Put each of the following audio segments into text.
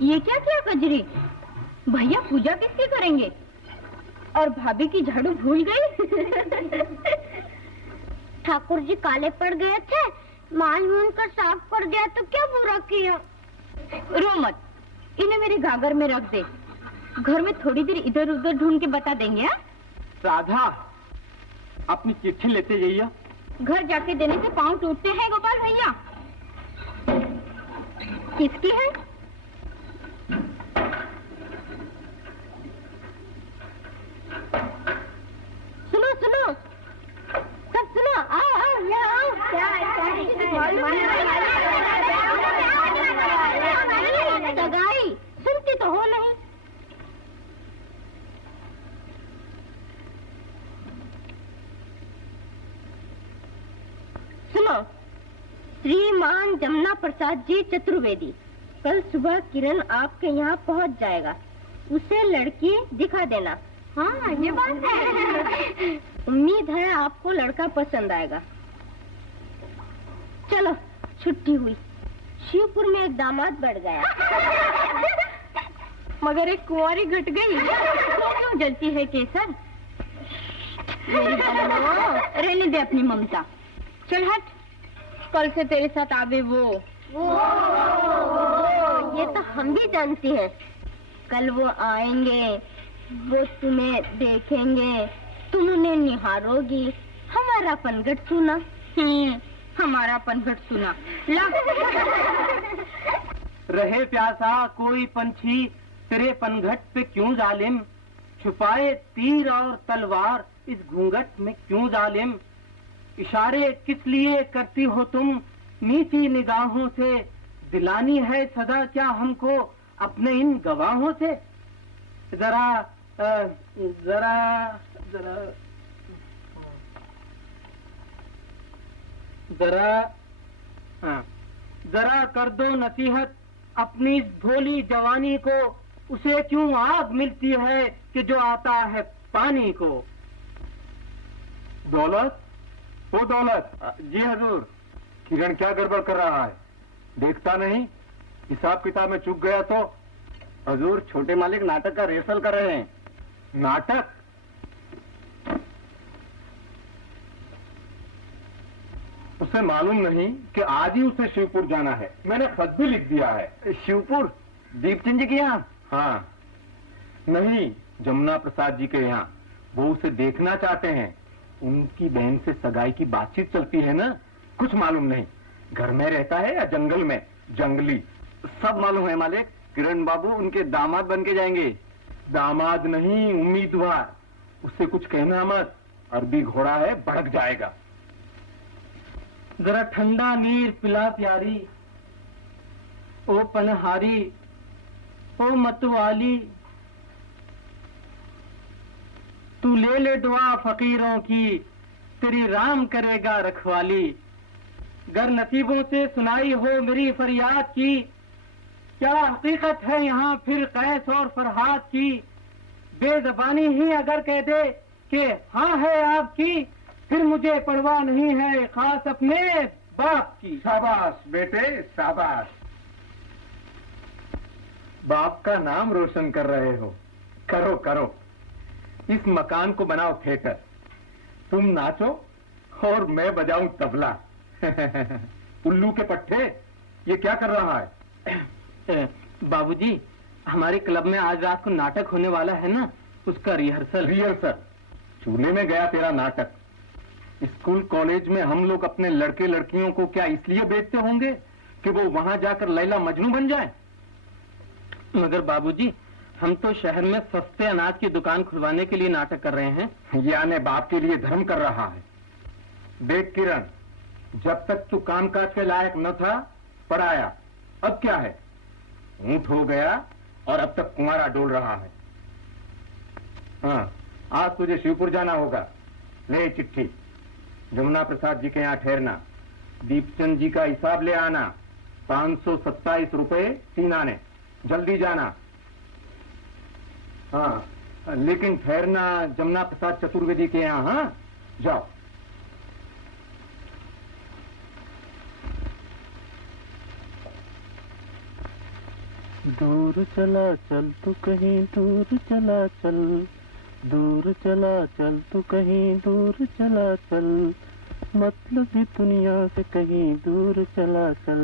ये क्या किया कजरी? भैया पूजा किसकी करेंगे? और भाभी की झाड़ू भूल गई? ठाकुर जी काले पड़ गए थे, माल मूल कर साफ कर दिया तो क्या बुरा किया? रो मत, इन्हें मेरे गागर में रख दे। घर में थोड़ी देर इधर उधर ढूंढ के बता देंगे। हा? राधा, अपनी चिट्ठी लेते जाइए। घर जाके देने से पांव टूटते हैं गोपाल भैया। किसकी है? सुनो सुनो, सब सुनो, आओ आओ यहाँ आओ। सगाई सुनती तो हो नहीं। सुनो, श्रीमान जमुना प्रसाद जी चतुर्वेदी, कल सुबह किरण आपके यहाँ पहुँच जाएगा। उसे लड़की दिखा देना। हाँ, ये बात है। उम्मीद है आपको लड़का पसंद आएगा। चलो, छुट्टी हुई। शिवपुर में एक दामाद बढ़ गया। मगर एक कुंवारी घट गई। क्यों जलती है केसर? मेरी बहनों, रहने दे अपनी ममता। चल हट, कल से तेरे साथ आवे वो। ये तो हम भी जानती हैं। कल वो आएंगे, वो तुम्हें देखेंगे, तुम उन्हें निहारोगी। हमारा पनघट सुना। हमारा पनघट सुना। ला। रहे प्यासा कोई पंछी तेरे पनघट पे क्यों जालिम, छुपाए तीर और तलवार इस घूंघट में क्यों जालिम। इशारे किस लिए करती हो तुम नीची निगाहों से, दिलानी है सदा क्या हमको अपने इन गवाहों से। जरा जरा जरा जरा हाँ, जरा कर दो नसीहत अपनी इस भोली जवानी को, उसे क्यों आग मिलती है कि जो आता है पानी को। दौलत, वो दौलत। जी हजूर। किरण क्या गड़बड़ कर रहा है? देखता नहीं? हिसाब किताब में चूक गया तो? हजूर, छोटे मालिक नाटक का रिहर्सल कर रहे हैं। नाटक? उसे मालूम नहीं कि आज ही उसे शिवपुर जाना है। मैंने खत भी लिख दिया है। शिवपुर? दीपचंद जी के यहाँ? हाँ। नहीं, जमुना प्रसाद जी के यहाँ। वो उसे देखना चाहते हैं। उनकी बहन से सगाई की बातचीत चलती है ना। कुछ मालूम नहीं, घर में रहता है या जंगल में। जंगली। सब मालूम है मालिक। किरण बाबू उनके दामाद बन के जाएंगे। दामाद नहीं, उम्मीदवार। उससे कुछ कहना मत, अरबी घोड़ा है, भड़क जाएगा। जरा ठंडा नीर पिला प्यारी, ओ पनहारी, ओ मतवाली। तू ले ले दुआ फकीरों की, तेरी राम करेगा रखवाली। गर नसीबों से सुनाई हो मेरी फरियाद की, क्या हकीकत है यहाँ फिर कैस और फरहाद की। बेज़बानी ही अगर कह दे कि हाँ है आपकी, फिर मुझे परवाह नहीं है खास अपने बाप की। शाबाश बेटे, शाबाश। बाप का नाम रोशन कर रहे हो। करो करो, इस मकान को बनाओ थिएटर। तुम नाचो और मैं बजाऊं तबला। उल्लू के पट्टे, ये क्या कर रहा है? बाबूजी, हमारे क्लब में आज रात को नाटक होने वाला है ना, उसका रिहर्सल। रिहर्सल? चूल्हे में गया तेरा नाटक। स्कूल कॉलेज में हम लोग अपने लड़के लड़कियों को क्या इसलिए बेचते होंगे कि वो वहां जाकर लैला मजनू बन जाए? मगर बाबूजी, हम तो शहर में सस्ते अनाज की दुकान खुलवाने के लिए नाटक कर रहे हैं। ये आने बाप के लिए धर्म कर रहा है। देख किरण, जब तक तू कामकाज के लायक न था, पढ़ाया। अब क्या है, ऊंट हो गया और अब तक कुंवारा डोल रहा है। हाँ, आज तुझे शिवपुर जाना होगा। ले चिट्ठी, जमुना प्रसाद जी के यहाँ ठहरना, दीपचंद जी का हिसाब ले आना। 527 रुपए 3 आने। जल्दी जाना। हाँ, लेकिन ठहरना जमुना प्रसाद चतुर्वेदी के यहाँ। हाँ, जाओ। दूर चला चल तू कहीं दूर चला चल, दूर चला चल तू कहीं दूर चला चल, मतलबी दुनिया से कहीं दूर चला चल,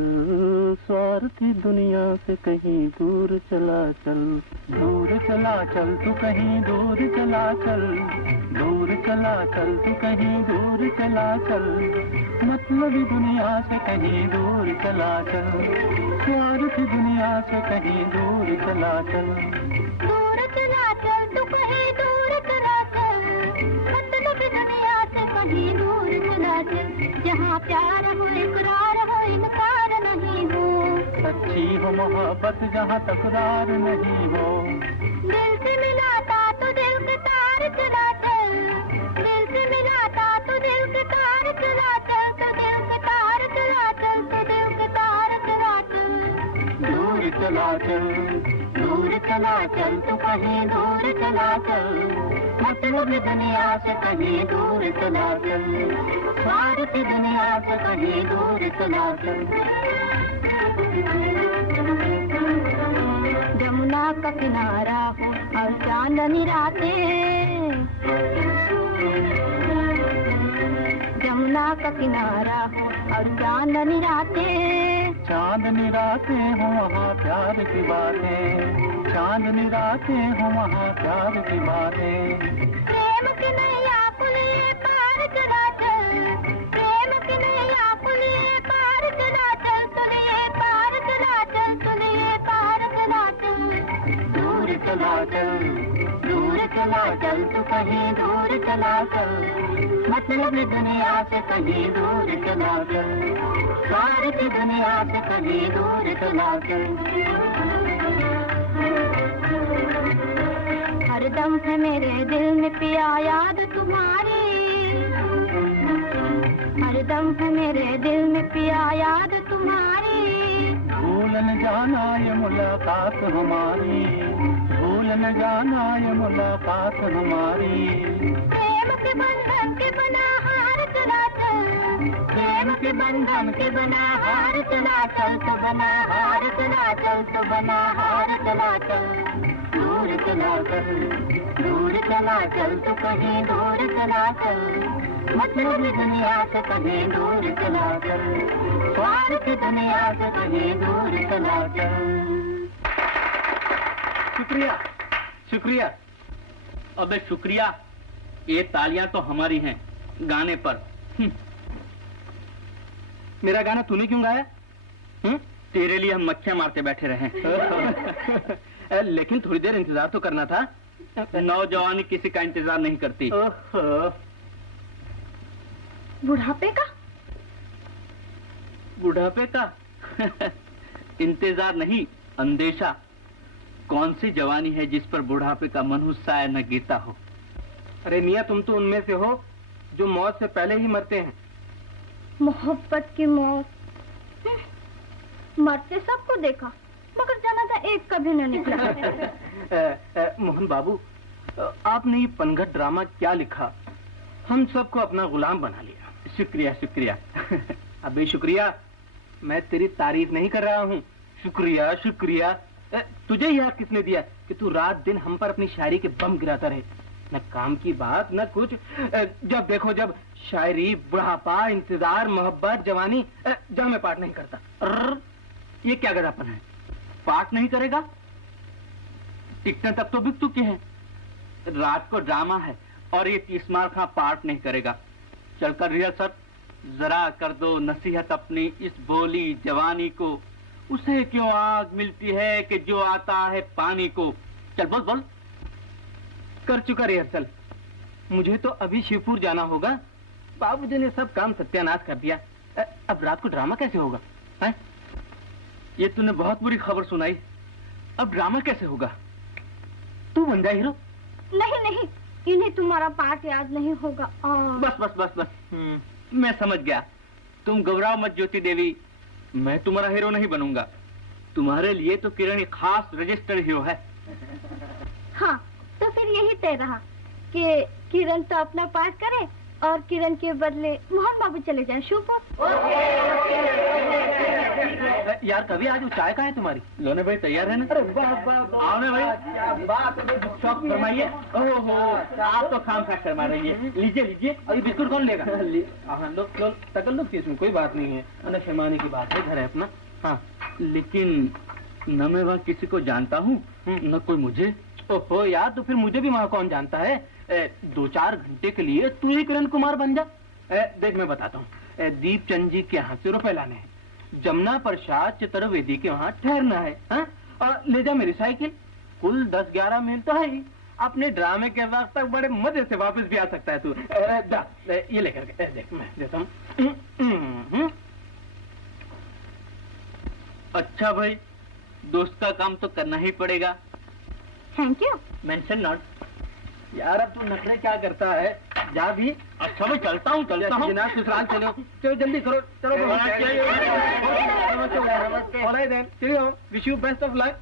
स्वार्थी दुनिया से कहीं दूर चला चल, दूर चला चल तू कहीं दूर चला चल, दूर चला चल तू कहीं दूर चला चल, मतलबी दुनिया से कहीं दूर चला चल, स्वार्थी दुनिया से कहीं दूर चला चल, दूर चला चल तू कहीं दूर चला चल, मतलबी दुनिया से कहीं दूर चला चल, जहाँ प्यार हो इकरार हो इनकार नहीं हो, सच्ची हो मोहब्बत जहाँ तकरार नहीं हो, दिल से मिलाता तो दिल के तार चला चल, दिल से मिलाता तो दिल के तार चला चल, तो दिल के तार चला चल, तो दिल के तार चला चल, दूर चला चल, दूर चला चल तू कहीं दूर चला चल, मतलबी दुनिया से कहीं दूर चला चल, स्वार्थी दुनिया से कहीं दूर चला चल। जमुना का किनारा हो और चांदनी रातें, जमुना का किनारा हो और चांदनी रातें, चांदनी रातें हो वहाँ प्यार की बातें, चांदनी रातें हो वहाँ प्यार की बातें, प्रेम की नैया पुलिये पार चला चल, प्रेम की नैया पुलिये पार चला चल, तुलिये पार चला चल, तुलिये पार चला चल, दूर चला चल, दूर चला चल तू कहीं दूर चला चल, मतलबी दुनिया से कहीं दूर चला चल, स्वार्थी दुनिया से कहीं दूर चला चल। हरदम है मेरे दिल में पिया याद तुम्हारी, हरदम है मेरे दिल में पिया याद तुम्हारी, भूल न जाना ये मुलाकात हमारी, भूल न जाना ये मुलाकात हमारी, प्रेम के बंधन के बना हार चला चल, प्रेम के बंधन के बना हार चला चल, तो बना हार चला चल, तो बना हार चला चल, दूर चला चल, दूर चला चल तू कहीं दूर चला चल, मतलबी दुनिया से कहीं दूर चला चल, स्वार्थी दुनिया से कहीं दूर चला चल। शुक्रिया शुक्रिया। अबे शुक्रिया, ये तालियां तो हमारी हैं गाने पर। मेरा गाना तूने क्यों गाया? तेरे लिए हम मक्खियां मारते बैठे रहे। लेकिन थोड़ी देर इंतजार तो करना था। नौजवानी किसी का इंतजार नहीं करती। बुढ़ापे का? बुढ़ापे का इंतजार नहीं, अंदेशा। कौन सी जवानी है जिस पर बुढ़ापे का मनहुस्साया न गिरता हो। अरे मियां, तुम तो उनमें से हो जो मौत से पहले ही मरते हैं। मोहब्बत की मौत, मरते सबको देखा मगर जनाजा एक कभी न निकला। मोहन बाबू, आपने ये पनघट ड्रामा क्या लिखा, हम सबको अपना गुलाम बना लिया। शुक्रिया शुक्रिया। अबे शुक्रिया, मैं तेरी तारीफ नहीं कर रहा हूँ। शुक्रिया शुक्रिया। तुझे यह किसने दिया कि तू रात दिन हम पर अपनी शायरी के बम गिराता रहे? न काम की बात न कुछ। जब देखो जब शायरी, बुढ़ापा, इंतजार, मोहब्बत, जवानी। जब मैं पाठ नहीं करता। ये क्या गधापन है? पाठ नहीं करेगा? टिकटें तक तो बिक चुकी हैं। रात को ड्रामा है और ये 30 मार्क का पाठ नहीं करेगा। चलकर रिहर्सल जरा कर दो नसीहत अपनी इस बोली जवानी को। उसे क्यों आग मिलती है कि जो आता है पानी को। चल बोल बोल। कर चुका रिहर्सल। मुझे तो अभी शिवपुर जाना होगा। बाबूजी ने सब काम सत्यानाश कर दिया। अब रात को ड्रामा कैसे होगा? है? ये तूने बहुत बुरी खबर सुनाई। अब ड्रामा कैसे होगा? तू बन जा हीरो। नहीं नहीं, इन्हें तुम्हारा पाठ याद नहीं होगा। बस बस बस बस। मैं समझ गया। तुम घबराओ मत ज्योति देवी, मैं तुम्हारा हीरो नहीं बनूंगा। तुम्हारे लिए तो किरण एक खास रजिस्टर्ड हीरो है। हाँ, तो फिर यही तय रहा कि किरण तो अपना पाठ करे और किरण के बदले मोहन बाबू चले जाएं शिवपुर। यार कभी आज वो चाय कहाँ है तुम्हारी? लोने भाई तैयार है ना? अरे वाह वाह वाह, आओ ना भाई। क्या बात है, शौक फरमाइए। ओहो, आप तो खाम खा शर्मा रही है। लीजिए लीजिए। और ये बिस्कुट कौन लेगा? हाँ लो लो, तकल्लुफ की इसमें कोई बात नहीं है, ना शर्माने की बात है, घर है अपना। हाँ लेकिन न मैं वहाँ किसी को जानता हूँ न कोई मुझे। ओहो यार, तो फिर मुझे भी वहाँ कौन जानता है? 2-4 घंटे के लिए तू ही किरण कुमार बन जा। देख मैं बताता हूँ, दीपचंद जी के यहाँ से रुपए लाने हैं, जमुना प्रसाद चतुर्वेदी के वहाँ ठहरना है, हाँ? और ले जा मेरी साइकिल, कुल 10-11 मील तो है ही। अपने ड्रामे के वक्त तक बड़े मजे से वापस भी आ सकता है तू। जा ये लेकर के देख, मैं देता हूँ। अच्छा भाई, दोस्त का काम तो करना ही पड़ेगा। Thank you. Mention not. यार अब तू नखरे क्या करता है, जा भी। अच्छा मैं चलता हूँ जनाब ससुराल चलो, चलो जल्दी करो, चलो। ऑलराइट देन, चलिए, wish you best of luck.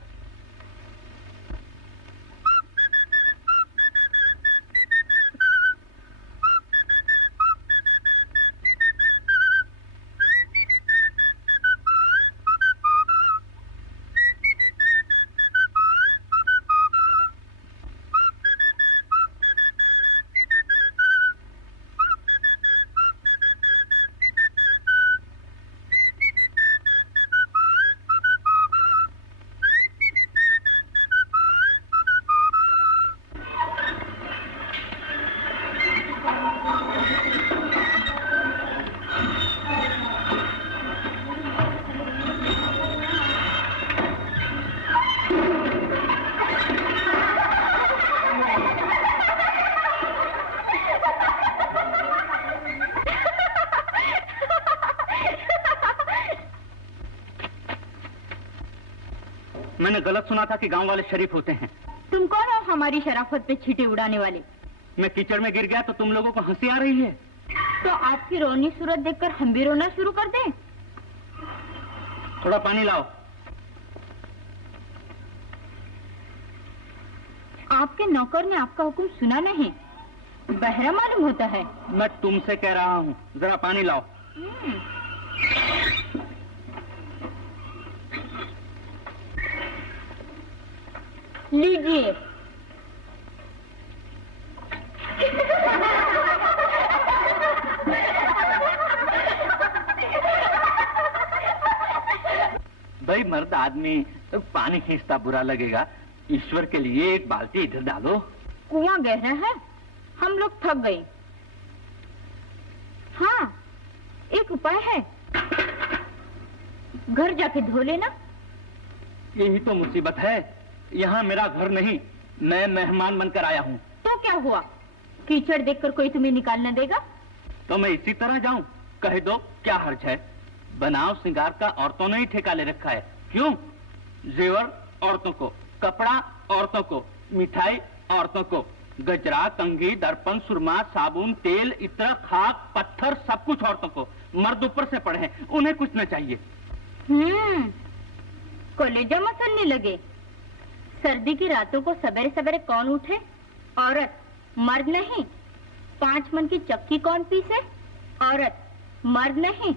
मैंने गलत सुना था कि गांव वाले शरीफ होते हैं। तुम कौन हो हमारी शराफत पे छींटे उड़ाने वाले? मैं कीचड़ में गिर गया तो तुम लोगों को हंसी आ रही है? तो आपकी रोनी सूरत देखकर हम भी रोना शुरू कर दें? थोड़ा पानी लाओ। आपके नौकर ने आपका हुक्म सुना नहीं, बहरा मालूम होता है। मैं तुमसे कह रहा हूँ, जरा पानी लाओ। लीजिए। भाई मर्द आदमी तो पानी खींचता बुरा लगेगा, ईश्वर के लिए एक बाल्टी इधर डालो। कुआं गहरा है, हम लोग थक गए। हाँ, एक उपाय है, घर जाके धो लेना। यही तो मुसीबत है, यहाँ मेरा घर नहीं, मैं मेहमान बनकर आया हूँ। तो क्या हुआ, कीचड़ देखकर कोई तुम्हें निकालना देगा? तो मैं इसी तरह जाऊं? कह दो, क्या हर्ज है? बनाव श्रृंगार का औरतों ने ही ठेका ले रखा है। क्यों? जेवर औरतों को, कपड़ा औरतों को, मिठाई औरतों को, गजरा, कंघी, दर्पण, सुरमा, साबुन, तेल, इत्र, खाक, पत्थर, सब कुछ औरतों को। मर्द ऊपर से पड़े हैं, उन्हें कुछ न चाहिए। कलेजा मसलने लगे। सर्दी की रातों को सवेरे सवेरे कौन उठे? औरत, मर्द नहीं। 5 मन की चक्की कौन पीसे? औरत, मर्द नहीं।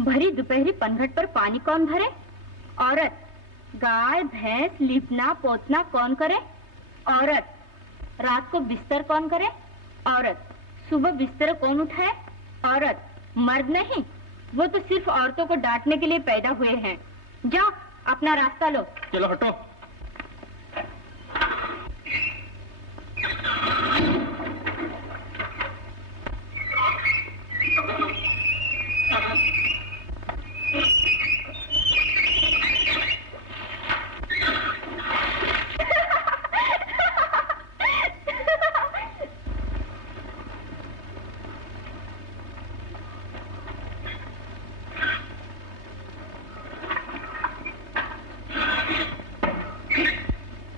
भरी दोपहरी पनघट पर पानी कौन भरे? औरत। गाय भैंस लीपना पोतना कौन करे? औरत। रात को बिस्तर कौन करे? औरत। सुबह बिस्तर कौन उठाए? औरत। मर्द नहीं, वो तो सिर्फ औरतों को डांटने के लिए पैदा हुए हैं। जाओ अपना रास्ता लो। चलो हटो।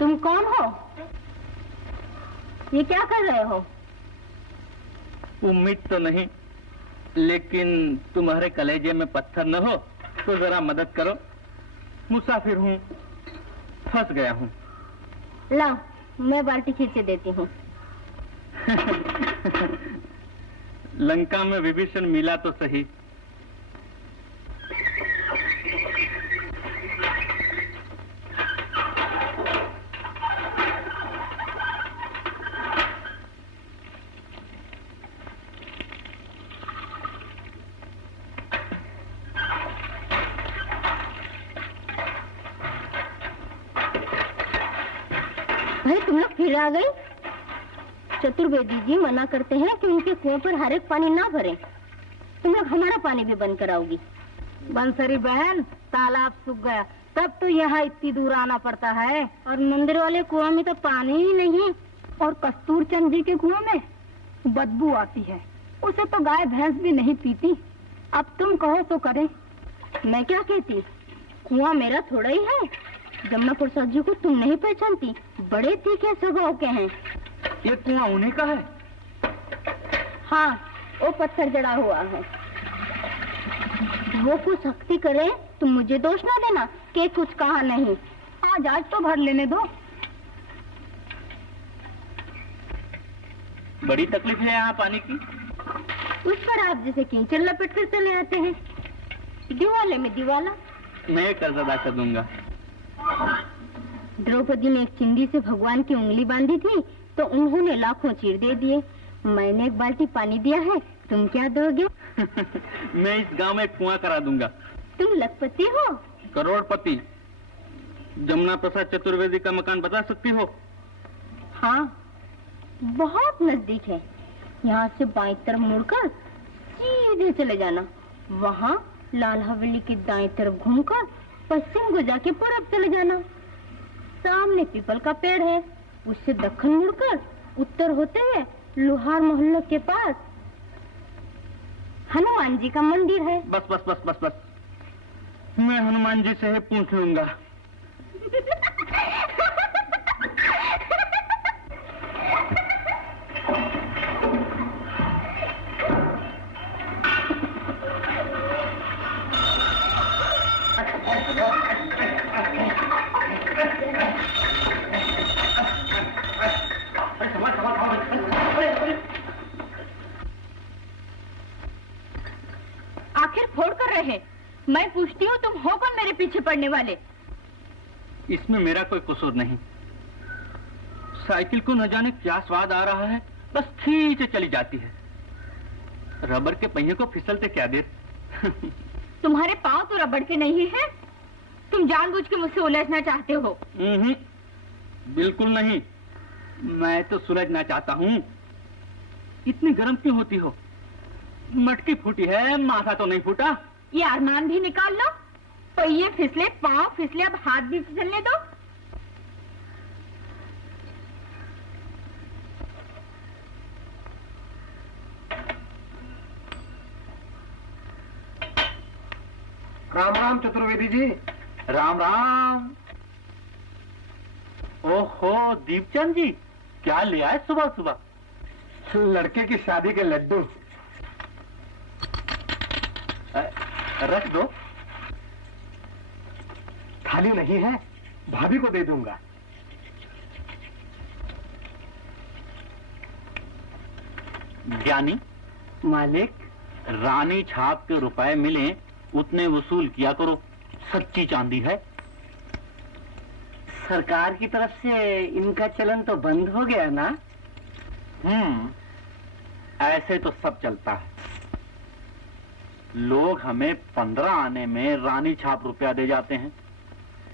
तुम कौन हो? ये क्या कर रहे हो? उम्मीद तो नहीं, लेकिन तुम्हारे कलेजे में पत्थर न हो तो जरा मदद करो। मुसाफिर हूँ, फंस गया हूँ। लाओ, मैं बाल्टी खींच के देती हूँ। लंका में विभीषण मिला तो सही। भाई तुम लोग फिर आ गई। चतुर्वेदी जी मना करते हैं कि उनके कुएं पर हर एक पानी ना भरें। तुम लोग हमारा पानी भी बंद कराओगी। बंसरी बहन, तालाब सूख गया, तब तो यहाँ इतनी दूर आना पड़ता है। और मंदिर वाले कुआं में तो पानी ही नहीं। और कस्तूर चंद जी के कुएं में बदबू आती है, उसे तो गाय भैंस भी नहीं पीती। अब तुम कहो तो करें। मैं क्या कहती, कुआं मेरा थोड़ा ही है। जमुना प्रसाद जी को तुम नहीं पहचानती, बड़े तीखे स्वभाव के हैं। ये कुआं उन्हीं का है? हाँ, वो पत्थर जड़ा हुआ है। वो कुछ सख्ती करे तुम मुझे दोष ना देना कि कुछ कहा नहीं। आज तो भर लेने दो। बड़ी तकलीफ है यहाँ पानी की। उस पर आप जैसे कीचड़ लपेट कर चले आते हैं। दिवाले में दिवाला। मैं कर्ज अदा कर दूंगा। द्रौपदी ने एक चिंदी से भगवान की उंगली बांधी थी तो उन्होंने लाखों चीर दे दिए। मैंने एक बाल्टी पानी दिया है, तुम क्या दोगे? मैं इस गांव में कुआं करा दूंगा। तुम लखपति हो? करोड़पति। जमुना प्रसाद चतुर्वेदी का मकान बता सकती हो? हाँ, बहुत नजदीक है। यहाँ से बाईं तरफ मुड़कर सीधे चले जाना। वहाँ लाल हवेली की दाईं तरफ घूमकर पश्चिम को जाके पूरब चले जाना। सामने पीपल का पेड़ है, उससे दक्षिण मुड़कर उत्तर होते हुए लोहार मोहल्ले के पास हनुमान जी का मंदिर है। बस बस बस बस बस, मैं हनुमान जी से पूछ लूंगा। आखिर फोड़ कर रहे। मैं पूछती हूँ, तुम हो कौन मेरे पीछे पड़ने वाले? इसमें मेरा कोई कसूर नहीं। साइकिल को न जाने क्या स्वाद आ रहा है, बस खींचे चली जाती है। रबर के पहिए को फिसलते क्या देर। तुम्हारे पाँव तो रबड़ के नहीं है। तुम जानबूझ के मुझसे उलझना चाहते हो। बिल्कुल नहीं, मैं तो सुलझना चाहता हूँ। इतनी गर्म क्यों होती हो? मटकी फूटी है, माथा तो नहीं फूटा। ये अरमान भी निकाल लो। पहिए फिसले, पाँव फिसले, अब हाथ भी फिसलने दो। राम राम चतुर्वेदी जी। राम राम। ओहो दीपचंद जी, क्या ले आए सुबह सुबह? लड़के की शादी के लड्डू। रख दो। थाली नहीं है, भाभी को दे दूंगा। ज्ञानी मालिक, रानी छाप के रुपए मिले उतने वसूल किया करो। सच्ची चांदी है। सरकार की तरफ से इनका चलन तो बंद हो गया ना? ऐसे तो सब चलता है। लोग हमें 15 आने में रानी छाप रुपया दे जाते हैं,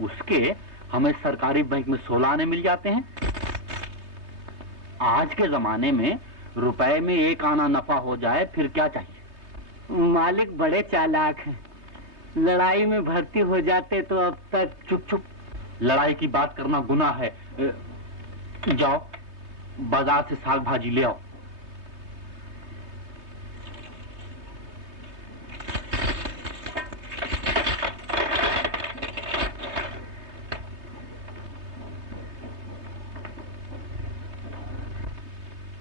उसके हमें सरकारी बैंक में 16 आने मिल जाते हैं। आज के जमाने में रुपए में 1 आना नफा हो जाए फिर क्या चाहिए? मालिक बड़े चालाक हैं। लड़ाई में भर्ती हो जाते तो अब तक। चुप चुप, लड़ाई की बात करना गुनाह है। जाओ बाजार से साग भाजी ले आओ।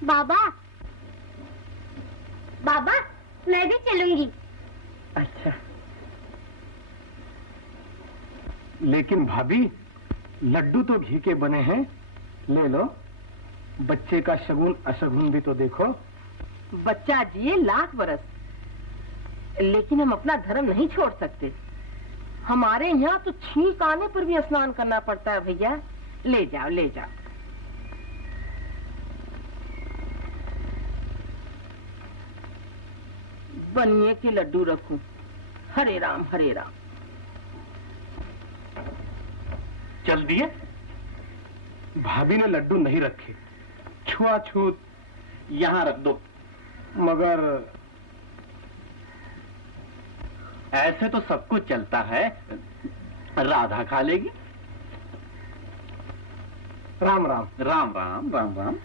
बाबा, बाबा, मैं भी चलूंगी। अच्छा, लेकिन भाभी, लड्डू तो घी के बने हैं, ले लो। बच्चे का शगुन अशगुन भी तो देखो। बच्चा जिए लाख बरस, लेकिन हम अपना धर्म नहीं छोड़ सकते। हमारे यहाँ तो छींक आने पर भी स्नान करना पड़ता है भैया। ले जाओ ले जाओ। बनिए के लड्डू रखूं। हरे राम हरे राम। चल दिए? भाभी ने लड्डू नहीं रखे। छुआछूत। यहाँ रख दो। मगर ऐसे तो सब कुछ चलता है। राधा खा लेगी। राम राम। राम राम राम राम।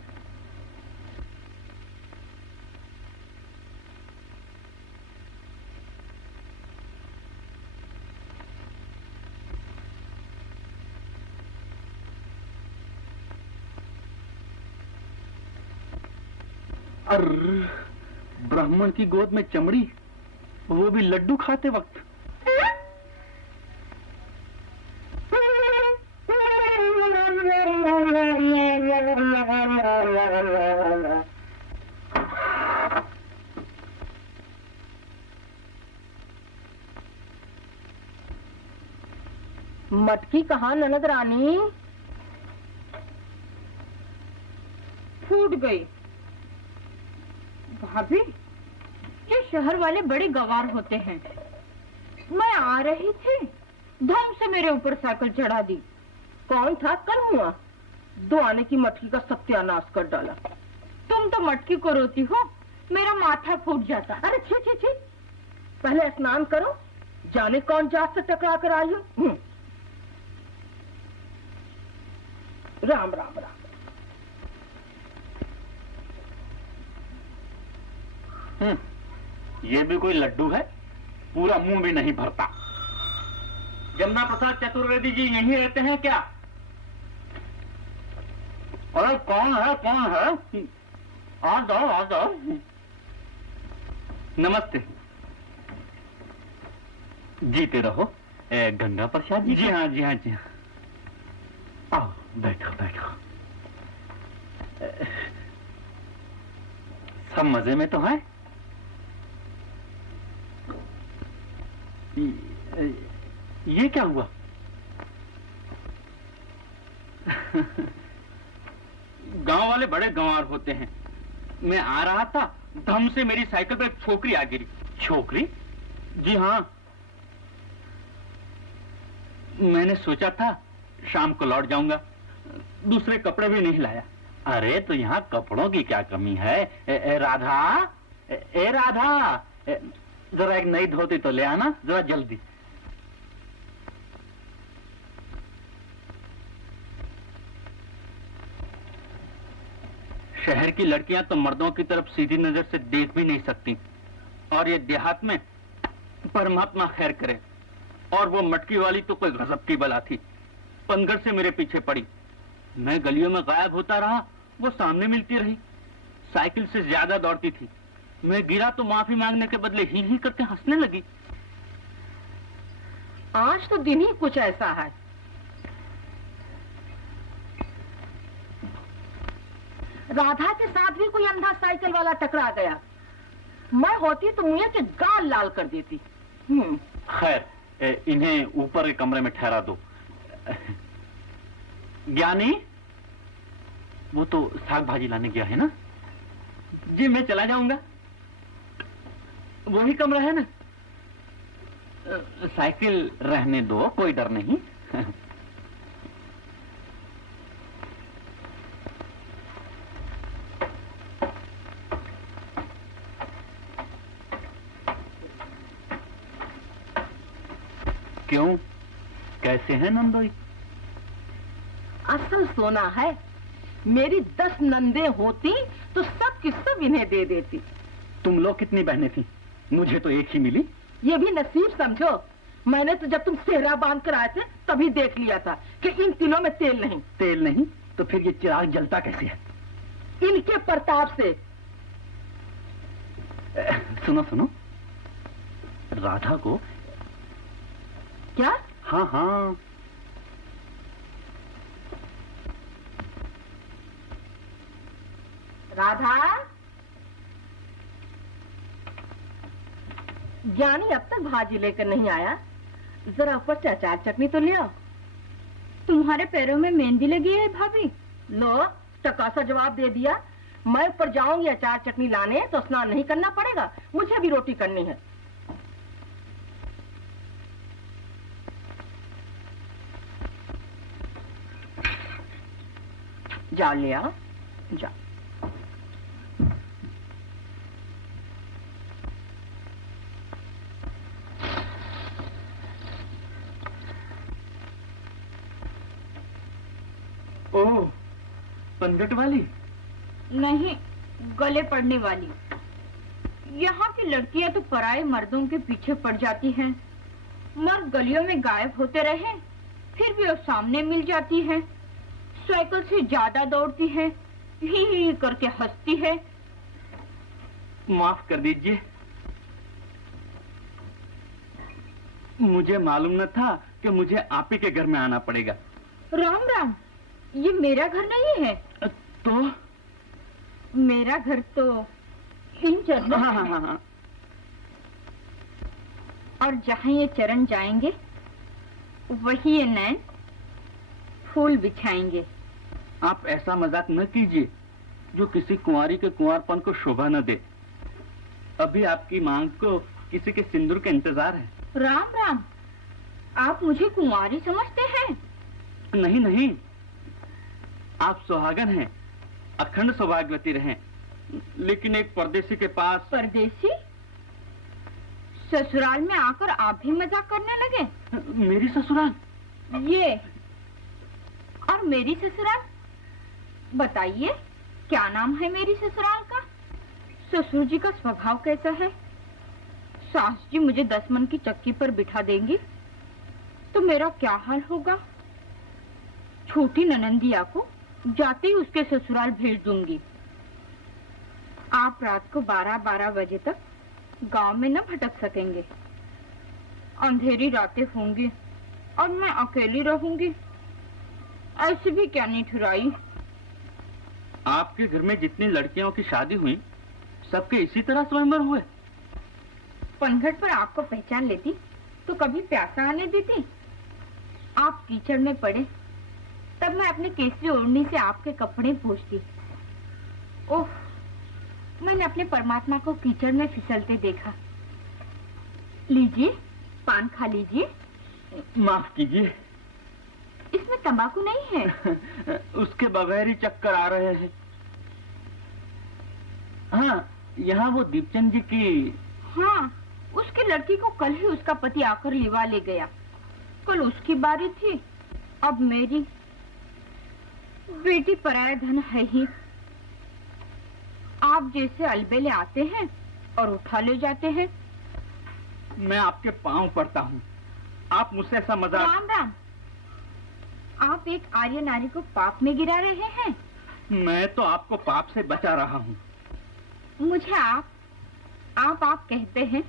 अर्र, ब्राह्मण की गोद में चमड़ी, वो भी लड्डू खाते वक्त। मटकी कहाँ ननद रानी? फूट गई। भाभी, ये शहर वाले बड़े गवार होते हैं। मैं आ रही थी, धम से मेरे ऊपर साइकिल चढ़ा दी। कौन था? कल हुआ दो आने की मटकी का सत्यानाश कर डाला। तुम तो मटकी को रोती हो, मेरा माथा फूट जाता। अरे छी छी छी, पहले स्नान करो, जाने कौन जात से टकरा कर आई हो। राम राम राम। ये भी कोई लड्डू है? पूरा मुंह भी नहीं भरता। जमुना प्रसाद चतुर्वेदी जी यहीं रहते हैं क्या? अरे कौन है, कौन है? आ जाओ, आ जाओ। नमस्ते। जीते रहो। गंगा प्रसाद जी? जी हाँ, जी हाँ, जी हाँ। आओ, बैठो बैठो। सब मजे में तो हैं? ये क्या हुआ? गांव वाले बड़े गंवार होते हैं। मैं आ रहा था, धम से मेरी साइकिल पर एक छोकरी आ गिरी। छोकरी? जी हाँ। मैंने सोचा था शाम को लौट जाऊंगा, दूसरे कपड़े भी नहीं लाया। अरे तो यहाँ कपड़ों की क्या कमी है? राधा, राधा, जरा एक नई धोती तो ले आना, जरा जल्दी। शहर की लड़कियां तो मर्दों की तरफ सीधी नजर से देख भी नहीं सकती, और ये देहात में परमात्मा खैर करे। और वो मटकी वाली तो कोई गजब की बला थी, पनघट से मेरे पीछे पड़ी। मैं गलियों में गायब होता रहा, वो सामने मिलती रही, साइकिल से ज्यादा दौड़ती थी। मैं गिरा तो माफी मांगने के बदले ही करके हंसने लगी। आज तो दिन ही कुछ ऐसा है। राधा के साथ भी कोई अंधा साइकिल वाला टकरा गया। मैं होती तो मुझे के गाल लाल कर देती। खैर, इन्हें ऊपर के कमरे में ठहरा दो। ज्ञानी, वो तो साग भाजी लाने गया है ना? जी मैं चला जाऊंगा, वही कमरा है ना। साइकिल रहने दो, कोई डर नहीं। क्यों, कैसे हैं नंदोई? असल सोना है। मेरी 10 नंदे होती तो सब की सब इन्हें दे देती। तुम लोग कितनी बहनें थी? मुझे तो एक ही मिली। ये भी नसीब समझो। मैंने तो जब तुम सेहरा बांध कर आए थे तभी देख लिया था कि इन तिलों में तेल नहीं। तेल नहीं तो फिर ये चिराग जलता कैसे है? इनके प्रताप से। सुनो सुनो, राधा को। क्या? हाँ हाँ, राधा, ज्ञानी अब तक भाजी लेकर नहीं आया। जरा ऊपर से अचार चटनी तो ले आओ। तुम्हारे पैरों में मेहंदी लगी है भाभी? लो, टकासा जवाब दे दिया। मैं ऊपर जाऊंगी अचार चटनी लाने तो स्नान नहीं करना पड़ेगा। मुझे भी रोटी करनी है। जा ले आ, जा। ओह, पनघट वाली? नहीं, गले पड़ने वाली। यहाँ की लड़कियां तो पराये मर्दों के पीछे पड़ जाती हैं। मर्द गलियों में गायब होते रहे, फिर भी वो सामने मिल जाती है। साइकिल से ज्यादा दौड़ती है, ही करके हंसती है। माफ कर दीजिए, मुझे मालूम न था कि मुझे आप ही के घर में आना पड़ेगा। राम राम, ये मेरा घर नहीं है। तो मेरा घर तो इन चरणों में है। हाँ। और जहाँ ये चरण जाएंगे वही ये नैन फूल बिछाएंगे। आप ऐसा मजाक न कीजिए जो किसी कुंवारी के कुंवारपन को शोभा न दे। अभी आपकी मांग को किसी के सिंदूर का इंतजार है। राम राम, आप मुझे कुंवारी समझते हैं? नहीं नहीं, आप सुहागन हैं, अखंड सौभाग्यवती रहें। लेकिन एक परदेसी के पास। परदेसी? ससुराल में आकर आप भी मजाक करने लगे? मेरी ससुराल? ये और मेरी ससुराल? बताइए, क्या नाम है मेरी ससुराल का? ससुर जी का स्वभाव कैसा है? सास जी मुझे 10 मन की चक्की पर बिठा देंगी तो मेरा क्या हाल होगा? छोटी ननंदिया को जाते ही उसके ससुराल भेज दूंगी। आप रात को 12-12 बजे तक गांव में न भटक सकेंगे। अंधेरी रातें होंगी और मैं अकेली रहूंगी। ऐसी भी क्या निठुराई। आपके घर में जितनी लड़कियों की शादी हुई, सबके इसी तरह स्वयंवर हुए? पनघट पर आपको पहचान लेती तो कभी प्यासा आने देती? आप कीचड़ में पड़े तब मैं अपने केसरी ओढ़नी से आपके कपड़े पोंछती। ओह, मैंने अपने परमात्मा को कीचड़ में फिसलते देखा। लीजिए, पान खा लीजिए। माफ कीजिए, इसमें तंबाकू नहीं है। उसके बगैर ही चक्कर आ रहे हैं। हाँ, यहाँ वो दीपचंद जी की। हाँ, उसकी लड़की को कल ही उसका पति आकर लिवा ले गया। कल उसकी बारी थी, अब मेरी। बेटी पराया धन है ही। आप जैसे अलबेले आते हैं और उठा ले जाते हैं। मैं आपके पांव पड़ता हूँ, आप मुझसे ऐसा मजाक। राम राम, आप एक आर्य नारी को पाप में गिरा रहे हैं। मैं तो आपको पाप से बचा रहा हूँ। मुझे आप कहते हैं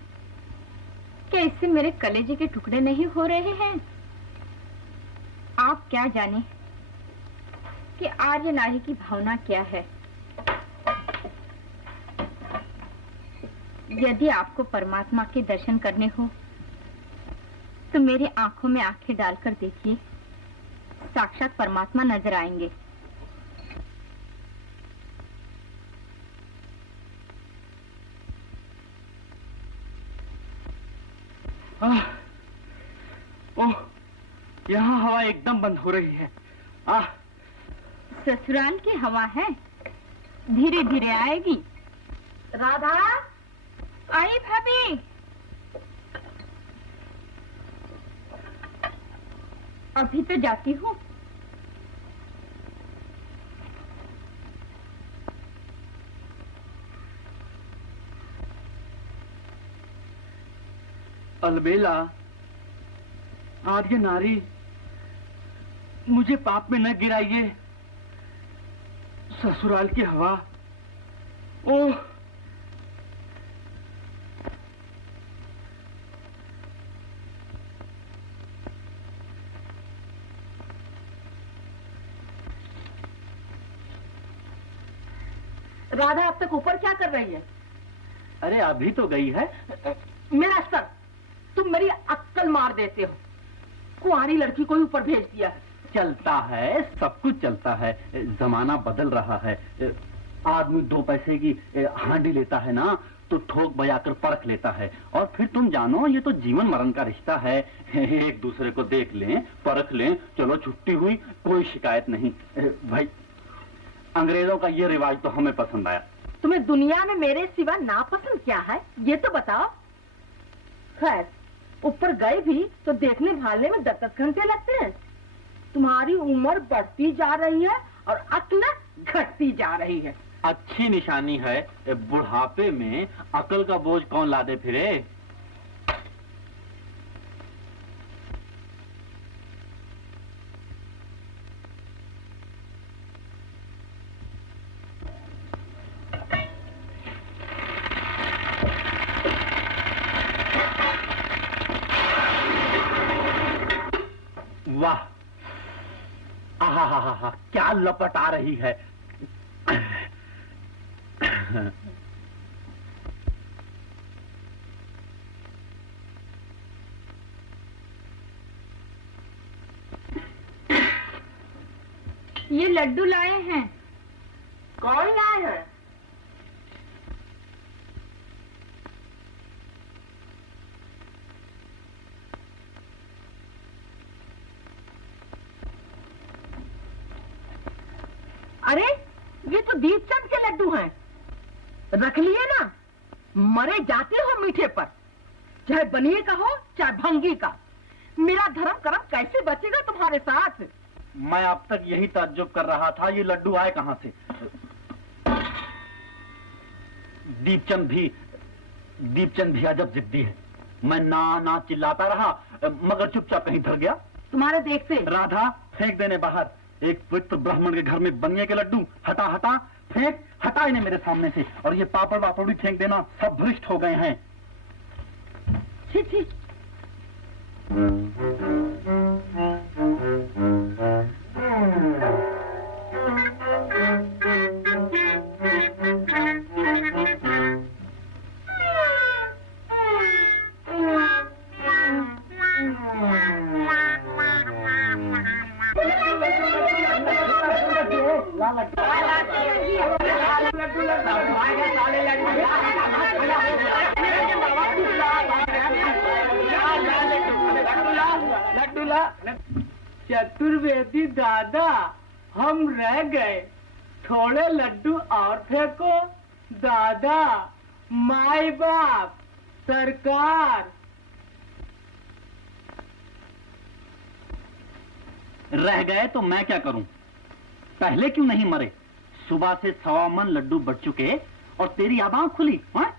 कि इससे मेरे कलेजे के टुकड़े नहीं हो रहे हैं। आप क्या जाने कि आर्य नारी की भावना क्या है। यदि आपको परमात्मा के दर्शन करने हो तो मेरी आंखों में आंखें डालकर देखिए, साक्षात परमात्मा नजर आएंगे। ओह, यहाँ हवा एकदम बंद हो रही है। ससुराल की हवा है, धीरे धीरे आएगी। राधा, आई भाभी। अभी तो जाती हूँ। अलबेला, आर्य नारी, मुझे पाप में न गिराइए। ससुराल की हवा। ओह, राधा अब तक ऊपर क्या कर रही है? अरे अभी तो गई है। मेरा सर, तुम मेरी अक्कल मार देते हो। कुंवारी लड़की को ही ऊपर भेज दिया है। चलता है, सब कुछ चलता है। जमाना बदल रहा है। आदमी 2 पैसे की हांडी लेता है ना तो ठोक बजाकर परख लेता है। और फिर तुम जानो, ये तो जीवन मरण का रिश्ता है। एक दूसरे को देख लें, परख लें, चलो छुट्टी हुई, कोई शिकायत नहीं। भाई अंग्रेजों का ये रिवाज तो हमें पसंद आया। तुम्हें दुनिया में मेरे सिवा नापसंद क्या है ये तो बताओ। खैर ऊपर गए भी तो देखने भालने में 10 घंटे लगते हैं। तुम्हारी उम्र बढ़ती जा रही है और अक्ल घटती जा रही है। अच्छी निशानी है, बुढ़ापे में अकल का बोझ कौन लादे फिरे। वाह, आहा, क्या लपट आ रही है। ये लड्डू लाए हैं। कौन लाए हैं? अरे ये तो दीपचंद के लड्डू हैं। रख लिए ना, मरे जाते हो मीठे पर, चाहे बनिए का हो चाहे भंगी का। मेरा धर्म कर्म कैसे बचेगा तुम्हारे साथ? मैं अब तक यही ताज्जुब कर रहा था, ये लड्डू आए कहां से। दीपचंद भी अजब जिद्दी है। मैं ना चिल्लाता रहा मगर चुपचाप कहीं धर गया। तुम्हारे देखते राधा, फेंक देने बाहर। एक पवित्र ब्राह्मण के घर में बनिए के लड्डू, हटा फेंक, हटा इन्हें मेरे सामने से। और ये पापड़ वापड़ भी फेंक देना, सब भ्रष्ट हो गए हैं। छी। चतुर्वेदी दादा, हम रह गए, थोड़े लड्डू और फेंको। दादा, माई बाप, सरकार। रह गए तो मैं क्या करूं? पहले क्यों नहीं मरे? सुबह से 1.25 मन लड्डू बढ़ चुके और तेरी अब आंख खुली। हाँ?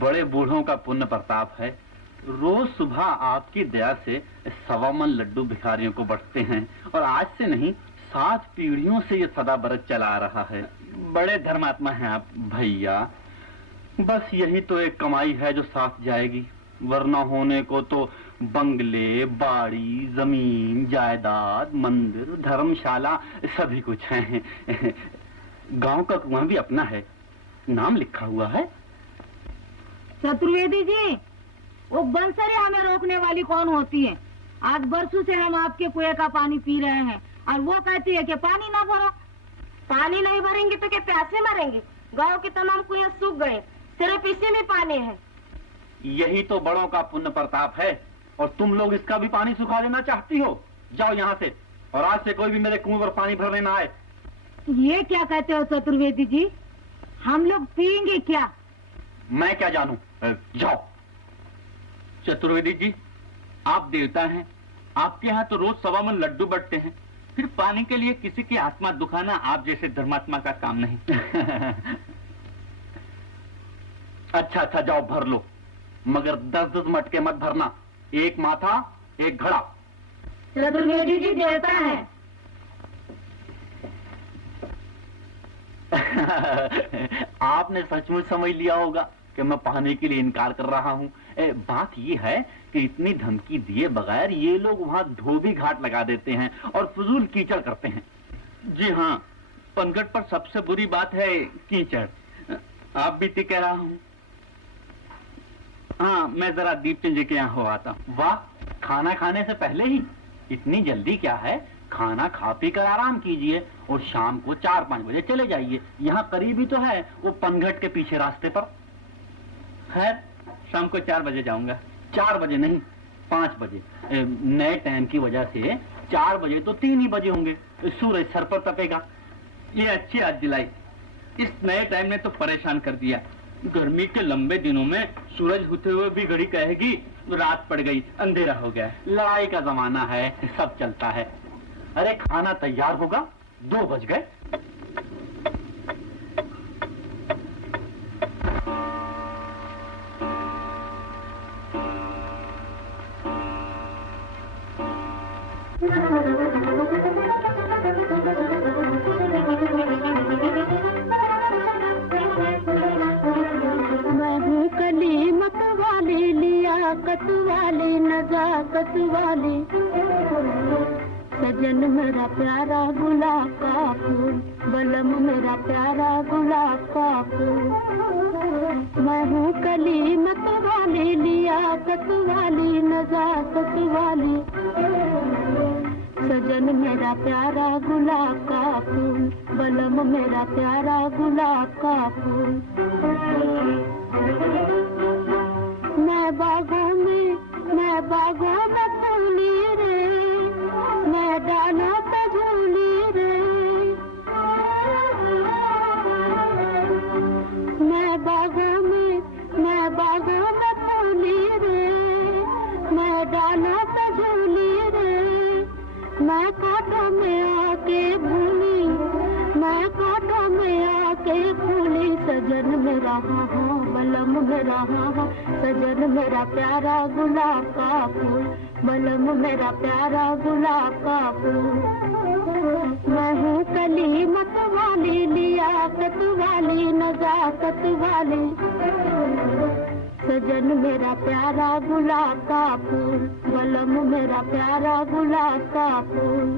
बड़े बूढ़ों का पुण्य प्रताप है। रोज सुबह आपकी दया से 1.25 मन लड्डू भिखारियों को बंटते हैं और आज से नहीं 7 पीढ़ियों से ये सदा बरत चला आ रहा है। बड़े धर्मात्मा हैं आप भैया। बस यही तो एक कमाई है जो साथ जाएगी, वरना होने को तो बंगले, बाड़ी, जमीन, जायदाद, मंदिर, धर्मशाला सभी कुछ है। गांव का कुआं भी अपना है, नाम लिखा हुआ है। चतुर्वेदी जी, वो बंसरी हमें रोकने वाली कौन होती है? आज बरसों से हम आपके कुएं का पानी पी रहे हैं और वो कहती है कि पानी ना भरो। पानी नहीं भरेंगे तो क्या प्यासे मरेंगे? गांव के तमाम कुएं सूख गए, सिर्फ इसी में पानी है। यही तो बड़ों का पुण्य प्रताप है और तुम लोग इसका भी पानी सुखा देना चाहती हो। जाओ यहाँ से, और आज से कोई भी मेरे कुएं पर पानी भरने ना आए। ये क्या कहते हो चतुर्वेदी जी? हम लोग पिएंगे क्या? मैं क्या जानूं? जाओ। चतुर्वेदी जी, आप देवता हैं, आपके यहाँ तो रोज 1.25 मन लड्डू बंटते हैं, फिर पानी के लिए किसी की आत्मा दुखाना आप जैसे धर्मात्मा का काम नहीं। अच्छा जाओ भर लो, मगर 10-10 मटके मत भरना। एक माथा एक घड़ा। चतुर्वेदी जी देवता है। आपने सचमुच समझ लिया होगा कि मैं पानी के लिए इनकार कर रहा हूँ। बात ये है कि इतनी धमकी दिए बगैर ये लोग वहाँ धोबी घाट लगा देते हैं और फजूल कीचड़ करते हैं। जी हाँ, पनघट पर सबसे बुरी बात है कीचड़। आप भी कह रहा हूँ। हाँ, मैं जरा दीपचंद जी के यहाँ हो आता हूँ। वाह, खाना खाने से पहले ही इतनी जल्दी क्या है? खाना खा पी कर आराम कीजिए और शाम को 4-5 बजे चले जाइए। यहाँ करीब ही तो है, वो पनघट के पीछे रास्ते पर। खैर, शाम को 4 बजे जाऊंगा। 4 बजे नहीं, 5 बजे। नए टाइम की वजह से 4 बजे तो 3 ही बजे होंगे, सूरज सर पर तपेगा। ये अच्छी याद दिलाई। इस नए टाइम ने तो परेशान कर दिया। गर्मी के लंबे दिनों में सूरज होते हुए भी घड़ी कहेगी रात पड़ गई, अंधेरा हो गया। लड़ाई का जमाना है, सब चलता है। अरे खाना तैयार होगा, 2 बज गए। मैं हूँ कलीमत वाली, लियाकत वाली, नजाकत वाली, सजन मेरा प्यारा गुलाब का फूल, बलम मेरा प्यारा गुलाब का फूल। मैं हूँ कलीमत वाली, लियाकत वाली, नजाकत वाली, सजन मेरा प्यारा गुलाब का फूल, बलम मेरा प्यारा गुलाब का फूल। मैं बागों में फूली रे, मैं डालों पे झूली रे, मैं बागों में फूली रे, मैं डालों पे झूली रे, मैं कांटों में आके भूली, मैं कांटों में आके भूली, सजन मेरा हाँ हाँ, बलम मेरा हाँ हाँ, सजन मेरा प्यारा गुलाब का फूल, बलम मेरा प्यारा गुलाब का फूल। मैं हूँ कलीमत वाली, लियाकत वाली, नजाकत वाली, सजन मेरा प्यारा गुलाब का फूल, बलम मेरा प्यारा गुलाब का फूल।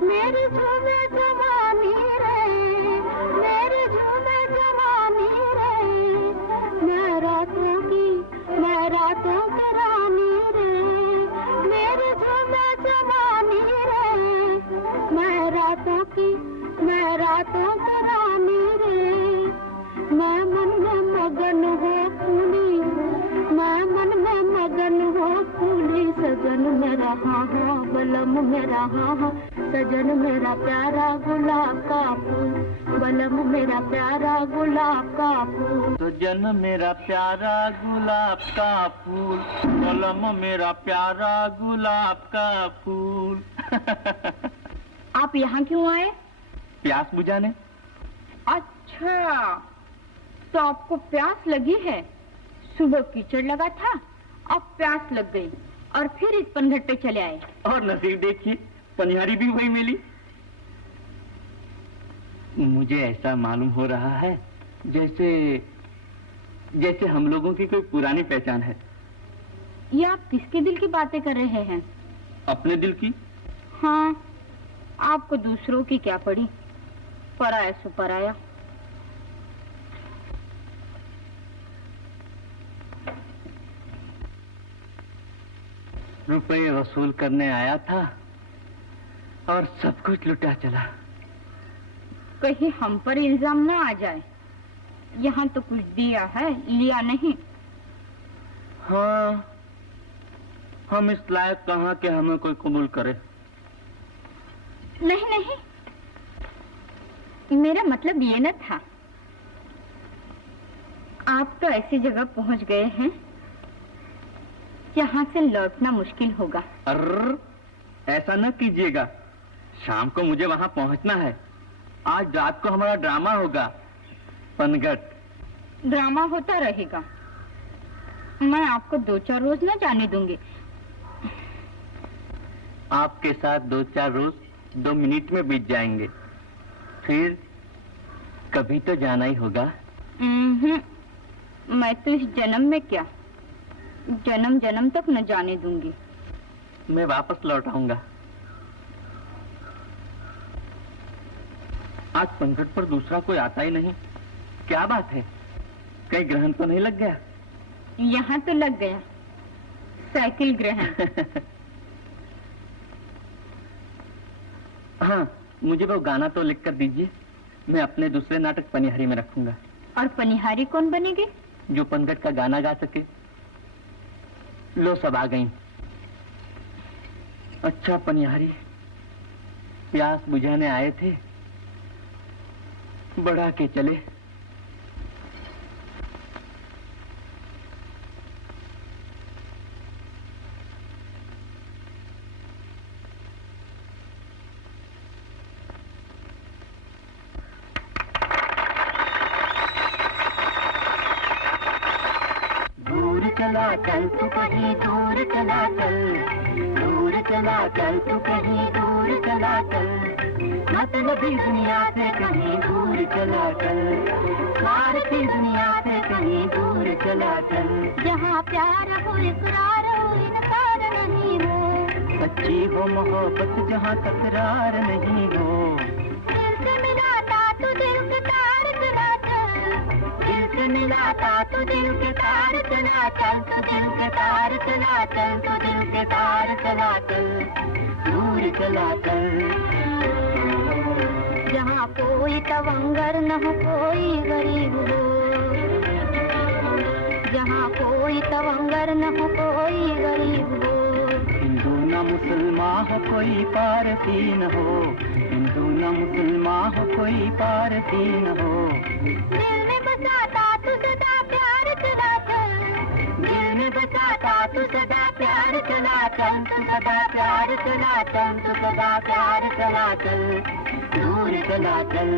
मेरी झूमे जवानी रे, मेरी झूमे जवानी रे, मैं रातों की रानी रे, मेरी झूमे जवानी रे, मैं रातों की रानी रे, मैं मन में मगन हो फूली, मैं मन में मगन हो फूली, सजन मेरा हाँ हाँ, बलम मेरा हाँ हाँ, सजन मेरा प्यारा गुलाब का फूल, बलम मेरा प्यारा गुलाब का फूल। सजन मेरा प्यारा गुलाब का फूल, बलम मेरा प्यारा गुलाब का फूल। आप यहाँ क्यों आए? प्यास बुझाने। अच्छा, तो आपको प्यास लगी है। सुबह कीचड़ लगा था, अब प्यास लग गई और फिर इस पनघट पे चले आए। और नसीब देखिए, पनिहारी भी वही मिली। मुझे ऐसा मालूम हो रहा है जैसे हम लोगों की कोई पुरानी पहचान है। ये आप किसके दिल की बातें कर रहे हैं? अपने दिल की। हाँ, आपको दूसरों की क्या पड़ी, पराया सो पराया। रुपए वसूल करने आया था और सब कुछ लुटा चला। कहीं हम पर इल्जाम ना आ जाए। यहाँ तो कुछ दिया है, लिया नहीं। हाँ, हम इस लायक कहाँ के हमें कोई कबूल करे। नहीं नहीं, मेरा मतलब ये न था। आप तो ऐसी जगह पहुंच गए हैं यहाँ से लौटना मुश्किल होगा। अर्र, ऐसा न कीजिएगा। शाम को मुझे वहां पहुंचना है। आज रात को हमारा ड्रामा होगा, पनघट। ड्रामा होता रहेगा। मैं आपको 2-4 रोज न जाने दूंगी। आपके साथ 2-4 रोज 2 मिनट में बीत जाएंगे। फिर कभी तो जाना ही होगा। मैं तो इस जन्म में क्या, जन्म जन्म तक न जाने दूंगी। मैं वापस लौट आऊंगा। आज पनघट पर दूसरा कोई आता ही नहीं। क्या बात है, कहीं ग्रहण तो नहीं लग गया? यहाँ तो लग गया, साइकिल ग्रहण। हाँ, मुझे वो गाना तो लिख कर दीजिए, मैं अपने दूसरे नाटक पनिहारी में रखूंगा। और पनिहारी कौन बनेगी? जो पनघट का गाना गा सके। लो सब आ गई। अच्छा पनिहारी, प्यास बुझाने आए थे, बढ़ा के चले। चला चल तू कहीं दूर चला चल, दूर चला चल तू कहीं दूर चला चल, मतलबी दुनिया से कहीं दूर चला चल, स्वार्थी दुनिया से कहीं दूर चला चल। जहाँ प्यार हो इकरार हो इनकार नहीं हो, सच्ची हो मोहब्बत जहाँ तकरार नहीं हो, दिल से मिलाता तू दिल के तार चला चल, दिल से मिलाता तू दिल के तार चला चल, तू दिल के तार चला चल, तू दिल के तार चला चल, दूर चला चल। जहाँ कोई तवंगर न हो कोई गरीब हो, जहाँ कोई तवंगर न हो कोई गरीब हो, हिंदू न मुसलमान हो कोई पारसी न हो, हिंदू न मुसलमान हो कोई पारसी न हो, दिल में बसाता तू सदा प्यार चला चल, दिल में बसाता तू सदा प्यार चला चल, तू सदा प्यार चला चल, तू सदा प्यार चला चल, दूर चला चल,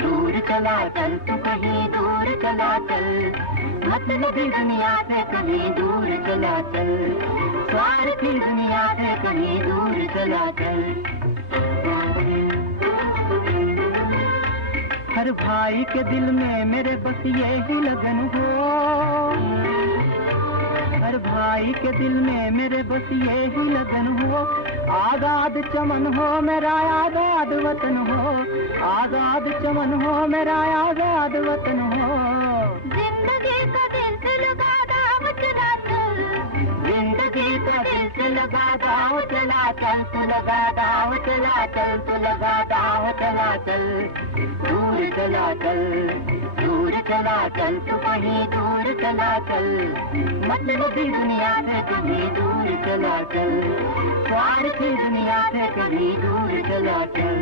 दूर चला चल, तू कहीं दूर चला चल, मतलबी दुनिया से कहीं दूर चला चल, स्वार्थी दुनिया से कहीं दूर चला चल। हर भाई के दिल में मेरे बस यही लगन हो, हर भाई के दिल में मेरे बस यही लगन हो, आजाद चमन हो मेरा आजाद वतन हो, आजाद चमन हो मेरा आजाद वतन हो, जिंदगी का दिल से लगा दाव चला चल, जिंदगी का दिल से लगा दाव चला चल, तू लगा दाव चला चल, तू लगा दाव चला चल, दूर चला चल, दूर चला चल, तू कहीं दूर चला चल, मतलबी दुनिया से कहीं दूर चला चल, स्वार्थी दुनिया से कहीं दूर चला चल।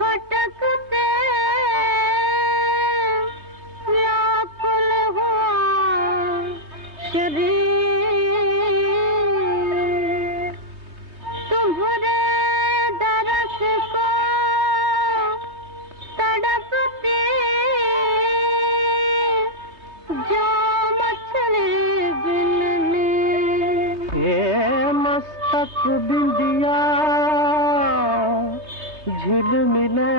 भटकते व्याकुल हो शरीर, तुम्हारे दरस को तड़पते जो मछली बिनने, ये मस्तक बिंदिया झिलमिले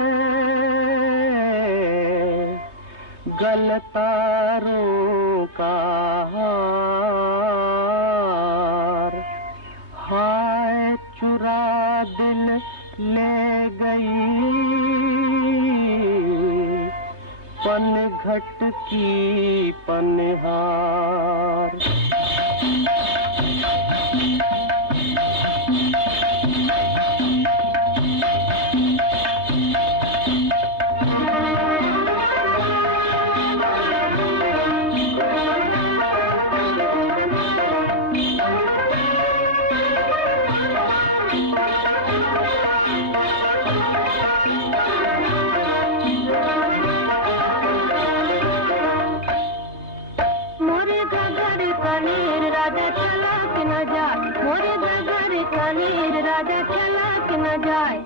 गलतारों का हार, हाय चुरा दिल ले गई पनघट की पनहार।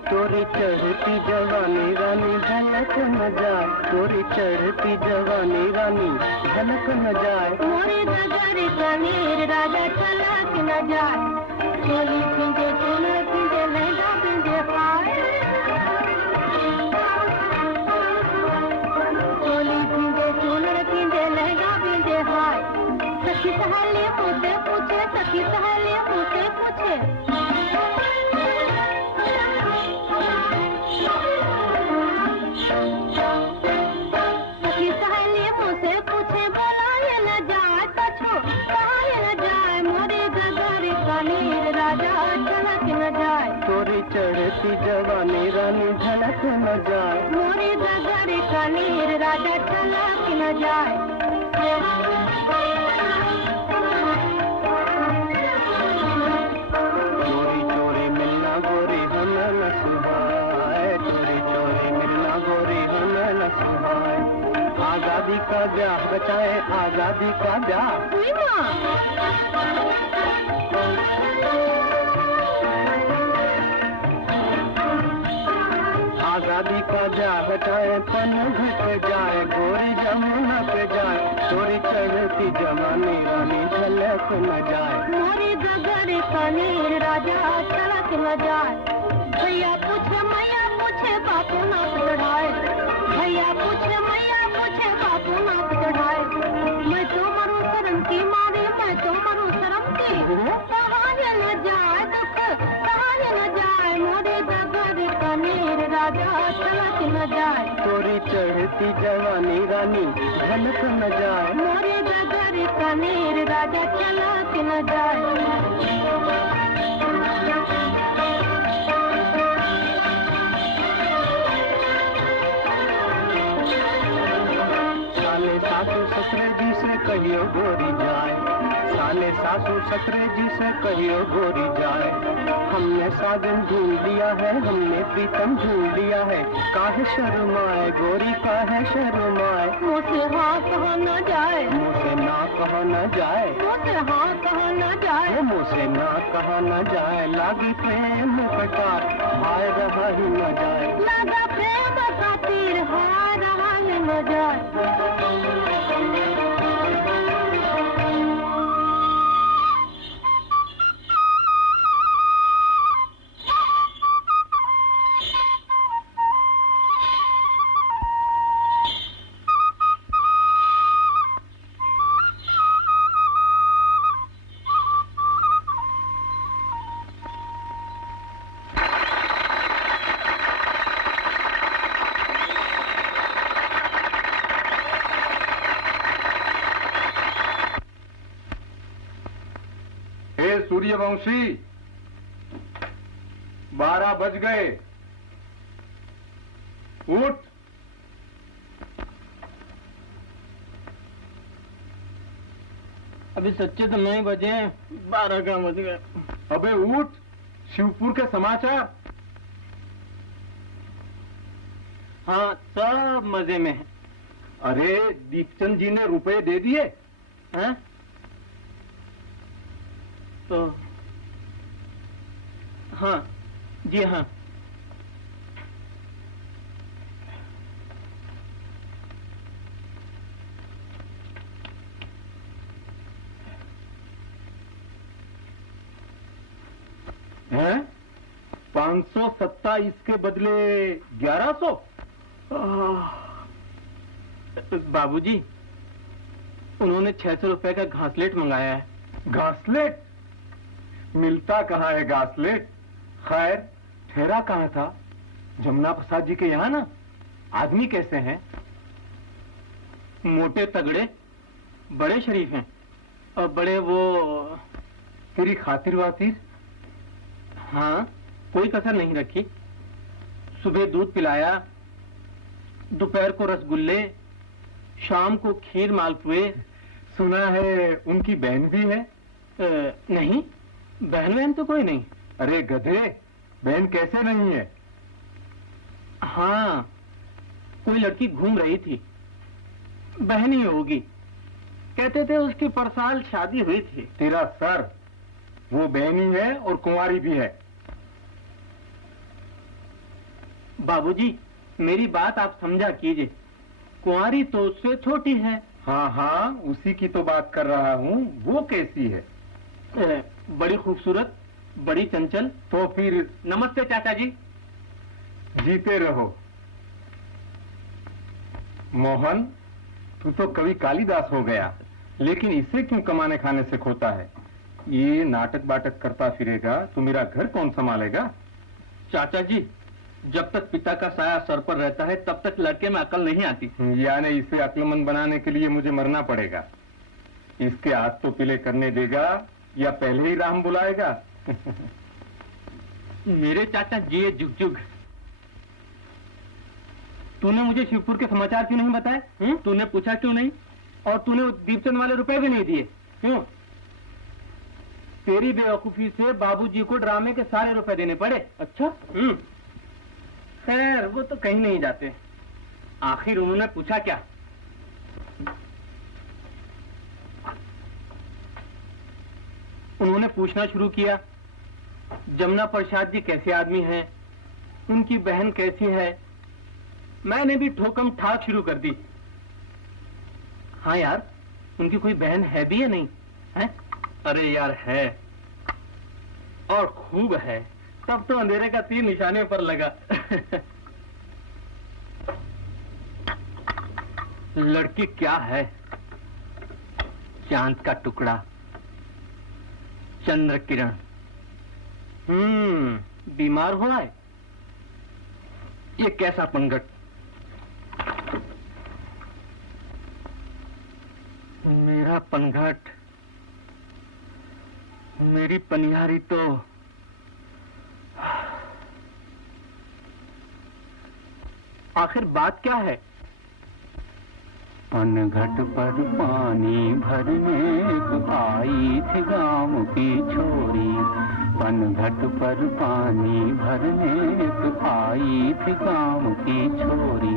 तोरी चढ़ती जवानी रानी झलक न जाए, तोरी चढ़ती जवानी रानी झलक न जाए, मोरे नगर कनीर राजा छलक न जाए, चोली पिंजे चुनर पिंजे लहंगा पिंजे पाए, चोली पिंजे चुनर पिंजे लहंगा पिंजे हाय, सखी सहेली मुझसे पूछे, सखी सहेली मुझसे पूछे, सखी सहेली मुझसे पूछे बोला ये न राजा चला कि न जाए। चोरी चोरी मिलना गोरी हमें न सुहाए, चोरी चोरी मिलना गोरी हमें न सुहाए। आजादी का ब्याह बचाए, आजादी का ब्याह। हुई माँ। आजादी का ब्याह बचाए, पन घट जाए, गोरी जमुना पे जाए, चोरी चढ़ती जवानी रानी झलक न जाए। मोरी गगर कनीर राजा चलक न जाए। भैया पूछे मैया पूछे बापू नाथ चढ़ाए। भैया पूछे मैया पूछे बापू नाथ चढ़ाए। मैं तो मरू शर्म की मारी, मैं तो मरू शर्म की। कहां न जाए दुख, कहां न जाए, मोरी गगर कनीर राजा चलक न जाए। चोरी चढ़ती जवानी रानी झलक न जाए। मोरी गगर कनीर राजा चलक न जाए। साले सासू ससुरे जी से कहियो गोरी जाए, साले सासू ससुरे जी से कहियो गोरी जाए। हमने साजन ढूंढ लिया है, हमने प्रीतम ढूंढ लिया है, काहे शर्माए गोरी काहे शर्माए। मुँह से हाँ कहा न जाए, मुँह से ना कहा न जाए, मुँह से हाँ कहा न जाए। मुँह से ना कहा न जाए। लागी प्रेम कटार हाय रहा ही न जाए। लगा प्रेम का तीर हाय रहा ही न जाए। हे सूर्यवंशी, 12 बज गए, उठ। अभी सच्चे तो 9 बजे, 12 का बज गए। अबे उठ, शिवपुर के समाचार। हाँ सब मजे में है। अरे दीपचंद जी ने रुपए दे दिए हैं? तो हाँ जी हाँ। हैं? 527 के बदले 1100। बाबूजी, उन्होंने 600 रुपए का घासलेट मंगाया है। घासलेट? मिलता कहाँ है घासलेट? खैर, ठहरा कहाँ था? जमुना प्रसाद जी के यहाँ ना? आदमी कैसे हैं? मोटे तगड़े, बड़े शरीफ हैं और बड़े वो। तेरी खातिर वातिर? हाँ, कोई कसर नहीं रखी। सुबह दूध पिलाया, दोपहर को रसगुल्ले, शाम को खीर मालपुए। सुना है उनकी बहन भी है? नहीं, बहन तो कोई नहीं। अरे गधे, बहन कैसे नहीं है? हाँ, कोई लड़की घूम रही थी, बहन ही होगी। कहते थे उसकी परसाल शादी हुई थी। तेरा सर, वो बहन ही है और कुंवारी भी है। बाबूजी, मेरी बात आप समझा कीजिए। कुंवारी तो उससे छोटी है। हाँ हाँ, उसी की तो बात कर रहा हूँ। वो कैसी है? बड़ी खूबसूरत, बड़ी चंचल। तो फिर नमस्ते चाचा जी। जीते रहो। मोहन, तू तो कवि कालिदास हो गया, लेकिन इसे क्यों कमाने खाने से खोता है? ये नाटक बाटक करता फिरेगा तो मेरा घर कौन संभालेगा? चाचा जी, जब तक पिता का साया सर पर रहता है तब तक लड़के में अकल नहीं आती। यानी इसे अक्लमंद बनाने के लिए मुझे मरना पड़ेगा। इसके हाथ तो पीले करने देगा या पहले ही राम बुलाएगा? मेरे चाचा जिए जुग जुग। तूने मुझे शिवपुर के समाचार क्यों नहीं बताए? तूने पूछा क्यों नहीं? और तूने वो दीपचंद वाले रुपए भी नहीं दिए, क्यों? तेरी बेवकूफी से बाबूजी को ड्रामे के सारे रुपए देने पड़े। अच्छा, खैर वो तो कहीं नहीं जाते। आखिर उन्होंने पूछा क्या? उन्होंने पूछना शुरू किया, जमुना प्रसाद जी कैसे आदमी हैं, उनकी बहन कैसी है। मैंने भी ठोकम ठाक शुरू कर दी। हाँ यार, उनकी कोई बहन है भी या नहीं है? अरे यार है, और खूब है। तब तो अंधेरे का तीर निशाने पर लगा। लड़की क्या है? चांद का टुकड़ा, चंद्र किरण। बीमार हुआ है? ये कैसा पंगट? मेरा पनघट, मेरी पनिहारी तो आखिर बात क्या है? पनघट पर पानी भरने आई थी गाँव की छोरी। पनघट पर पानी भरने आई थी गाँव की छोरी।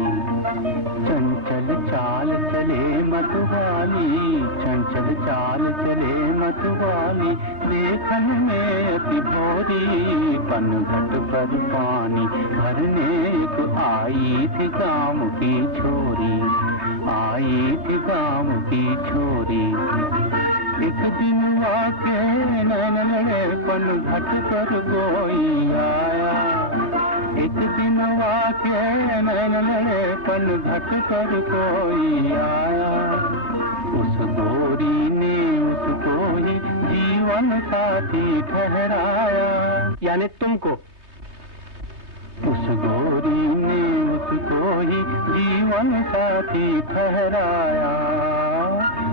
चंचल चाल चले मतवाली, चंचल चाल चले मतवाली, देखन में अति भोरी। पनघट पर पानी भरने आई थी गाँव की छोरी, आई थी गाँव की छोरी। एक दिन आके नैन लड़े, पनघट पर कोई आया। एक दिन आके नैन लड़े, पनघट पर कोई आया। उस गोरी ने उसको ही जीवन साथी ठहराया। यानी तुमको? उस गोरी ने उसको ही जीवन साथी ठहराया।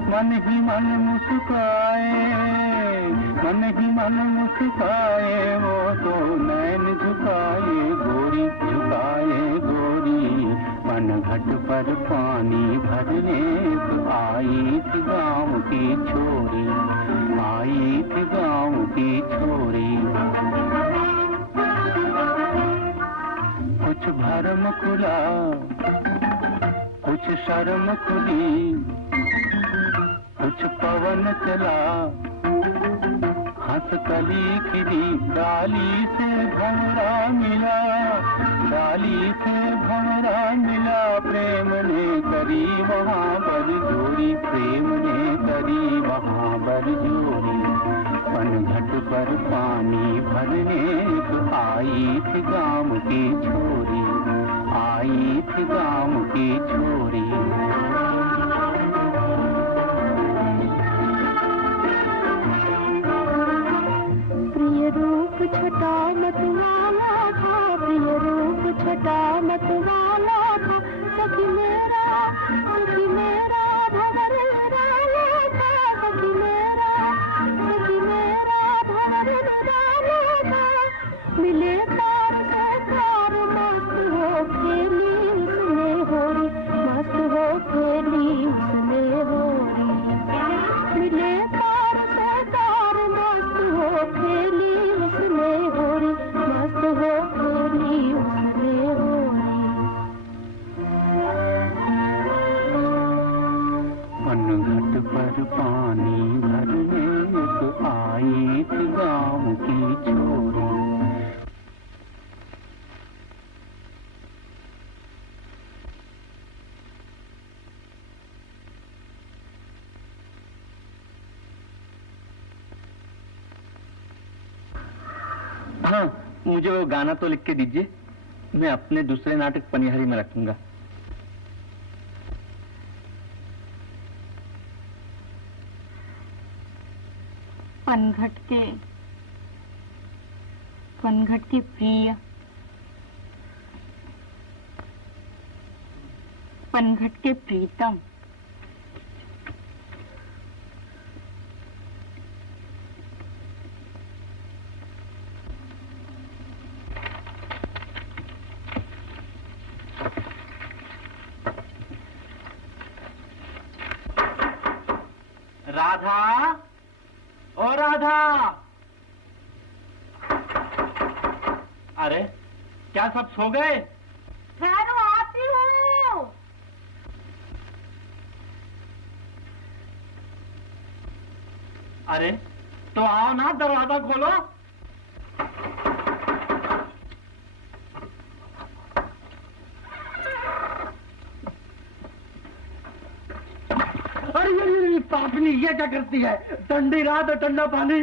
मन ही मन मुस्काए, मन ही मन मुस्काए, वो तो नैन झुकाए गोरी, झुकाए गोरी। पनघट पर पानी भरने आई थी गाँव की छोरी, आई थी गाँव की छोरी। कुछ भरम खुला, कुछ शर्म खुली, कुछ पवन चला, हंस कली खिली, डाली से भंवरा मिला, डाली से भंवरा मिला। प्रेम ने करी वहाँ बरजोरी, प्रेम ने करी वहाँ बरजोरी। पनघट पर पानी भरने आई थी गाँव की छोरी, आई थी गाँव की छोरी। प्रिय रूप छटा मतवाला था, प्रिय रूप छटा मतवाला था। सखी मेरा भंवर निराला था, सखी मेरा भंवर निराला था। मिले तार से तार, मस्त हो खेली उसने होरी, मस्त हो खेली उसने होरी। मिले तार से तार, मस्त हो खेली उसने होरी, मस्त हो खेली उसने होरी। पनघट पर पानी भरने आई थी गाँव की छोरी। हाँ, मुझे वो गाना तो लिख के दीजिए, मैं अपने दूसरे नाटक पनिहारी में रखूंगा। पनघट के प्रिय, पनघट के प्रीतम, राधा, ओ राधा। अरे क्या सब सो गए? ठहरो, आती हूँ। अरे तो आओ ना, दरवाजा खोलो। अरे पापनी, ये क्या करती है? ठंडी रात और ठंडा पानी।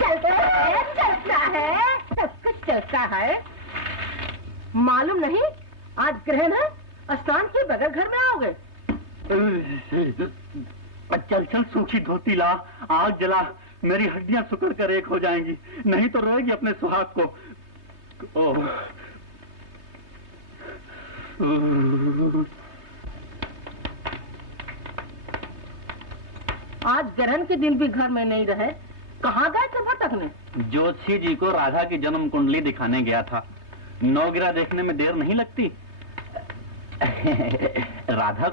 चलता है, सब कुछ चलता है। मालूम नहीं आज ग्रहण है, स्नान के बगैर घर में आओगे? चल चल, सूखी धोती ला, आग जला, मेरी हड्डियां सुकड़ कर एक हो जाएंगी, नहीं तो रोएगी अपने सुहाग को। आज ग्रहण के दिन भी घर में नहीं रहे, कहाँ गए थे भटकने? ज्योतिषी जी को राधा की जन्म कुंडली दिखाने गया था। नौगिरा देखने में देर नहीं लगती। राधा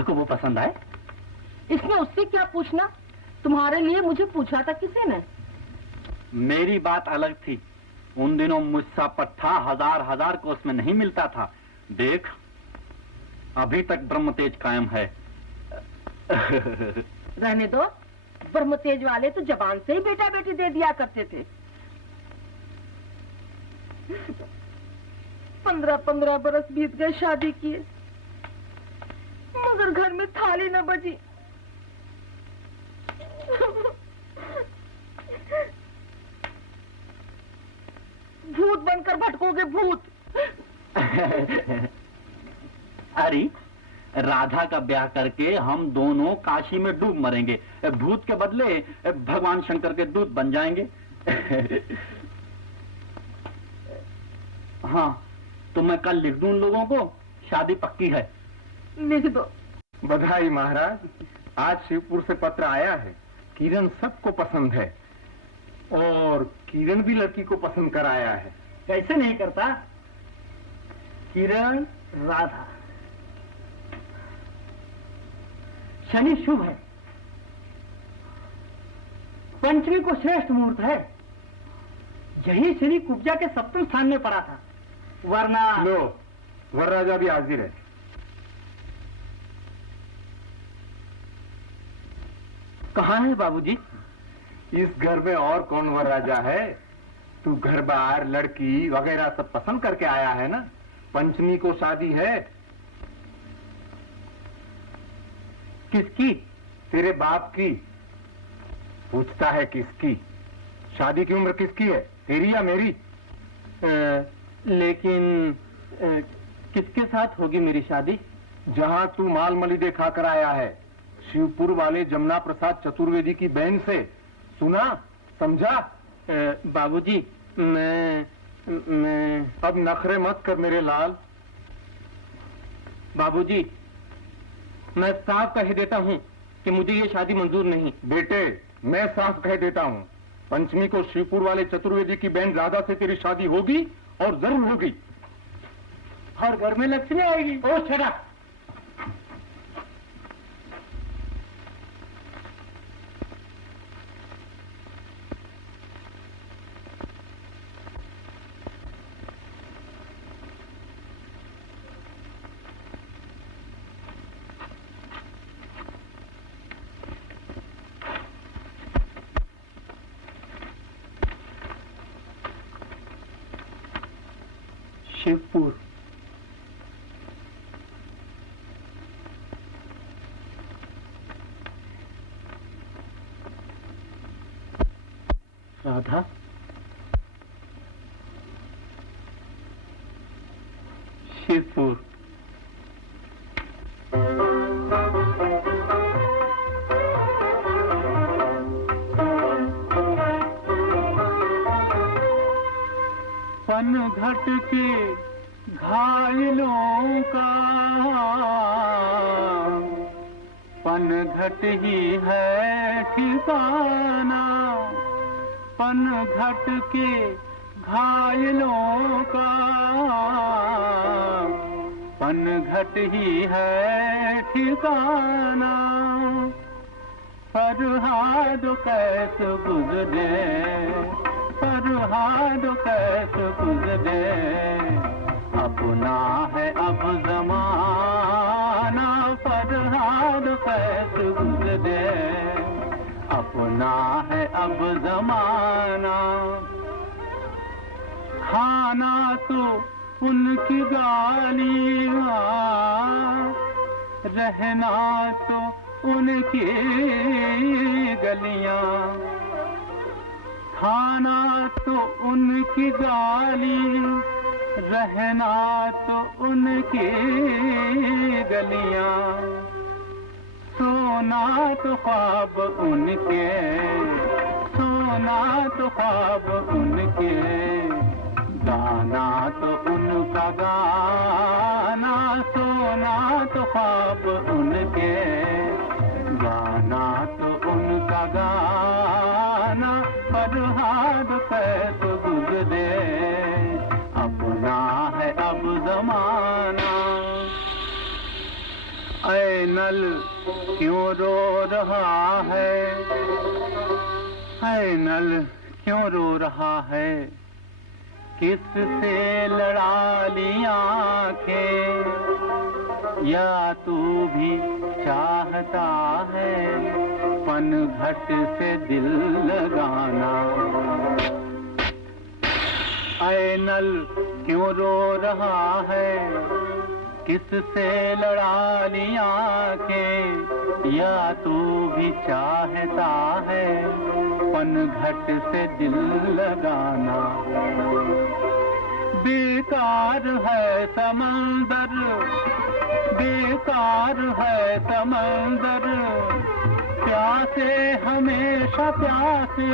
को वो पसंद आए? इसमें उससे क्या पूछना? तुम्हारे लिए मुझे पूछा था किसी ने? मेरी बात अलग थी। उन दिनों मुझसा पट्टा हजार को उसमें नहीं मिलता था। देख, अभी तक ब्रह्म तेज कायम है। रहने दो, ब्रह्म तेज वाले तो जबान से ही बेटा बेटी दे दिया करते थे। 15 बरस बीत गए शादी किए, मगर घर में थाली न बजी। भूत बनकर भटकोगे, भूत। अरे राधा का ब्याह करके हम दोनों काशी में डूब मरेंगे, भूत के बदले भगवान शंकर के दूत बन जाएंगे। हाँ, तो मैं कल लिख दूं उन लोगों को, शादी पक्की है। लिख दो। बधाई महाराज, आज शिवपुर से पत्र आया है। किरण सबको पसंद है और किरण भी लड़की को पसंद कर आया है। कैसे नहीं करता? किरण, राधा, शनि शुभ है, पंचमी को श्रेष्ठ मुहूर्त है। यही शनि कुब्जा के सप्तम स्थान में पड़ा था, वरना लो, वरराजा भी हाजिर है। कहाँ है बाबूजी? इस घर में और कौन वरराजा है? तू घर बार लड़की वगैरह सब पसंद करके आया है ना। पंचमी को शादी है। किसकी? तेरे बाप की। पूछता है किसकी? शादी की उम्र किसकी है, तेरी या मेरी? लेकिन किसके साथ होगी मेरी शादी? जहां तू माल मलिदे खाकर आया है, शिवपुर वाले जमुना प्रसाद चतुर्वेदी की बहन से। सुना, समझा? बाबूजी, मैं अब नखरे मत कर मेरे लाल। बाबूजी, मैं साफ कह देता हूँ कि मुझे ये शादी मंजूर नहीं। बेटे, मैं साफ कह देता हूँ, पंचमी को शिवपुर वाले चतुर्वेदी की बहन राधा से तेरी शादी होगी और जरूर होगी। और घर में लक्ष्मी आएगी। ओ छड़ा! शिवपुर। राधा, शिवपुर। पनघट के घायलों का पनघट ही है ठिकाना। पनघट के घायलों का पनघट घट ही है ठिकाना, फरहाद कैस गुजरे, फरहाद कैस गुजरे, अपना है अब जमाना, फरहाद कैस गुजरे, अपना है अब जमाना। खाना तो उनकी गालियाँ, रहना तो उनकी गलियाँ, खाना तो उनकी गाली, रहना तो उनकी गलियाँ, सोना तो ख्वाब उनके, सोना तो ख्वाब उनके, गाना तो उनका गाना, सोना तो ख्वाब उनके, गाना तो उनका गाना, फरहाद कैस गुजरे, अपना है अब जमाना। ऐ नल क्यों रो रहा है, ऐ नल क्यों रो रहा है, किससे लड़ा ली आंखें, या तू भी चाहता है पनघट से दिल लगाना। ऐ नल क्यों रो रहा है, किससे लड़ा ली आंखें, या तू भी चाहता है पनघट से दिल लगाना। बेकार है समंदर, बेकार है समंदर, प्यासे हमेशा प्यासे,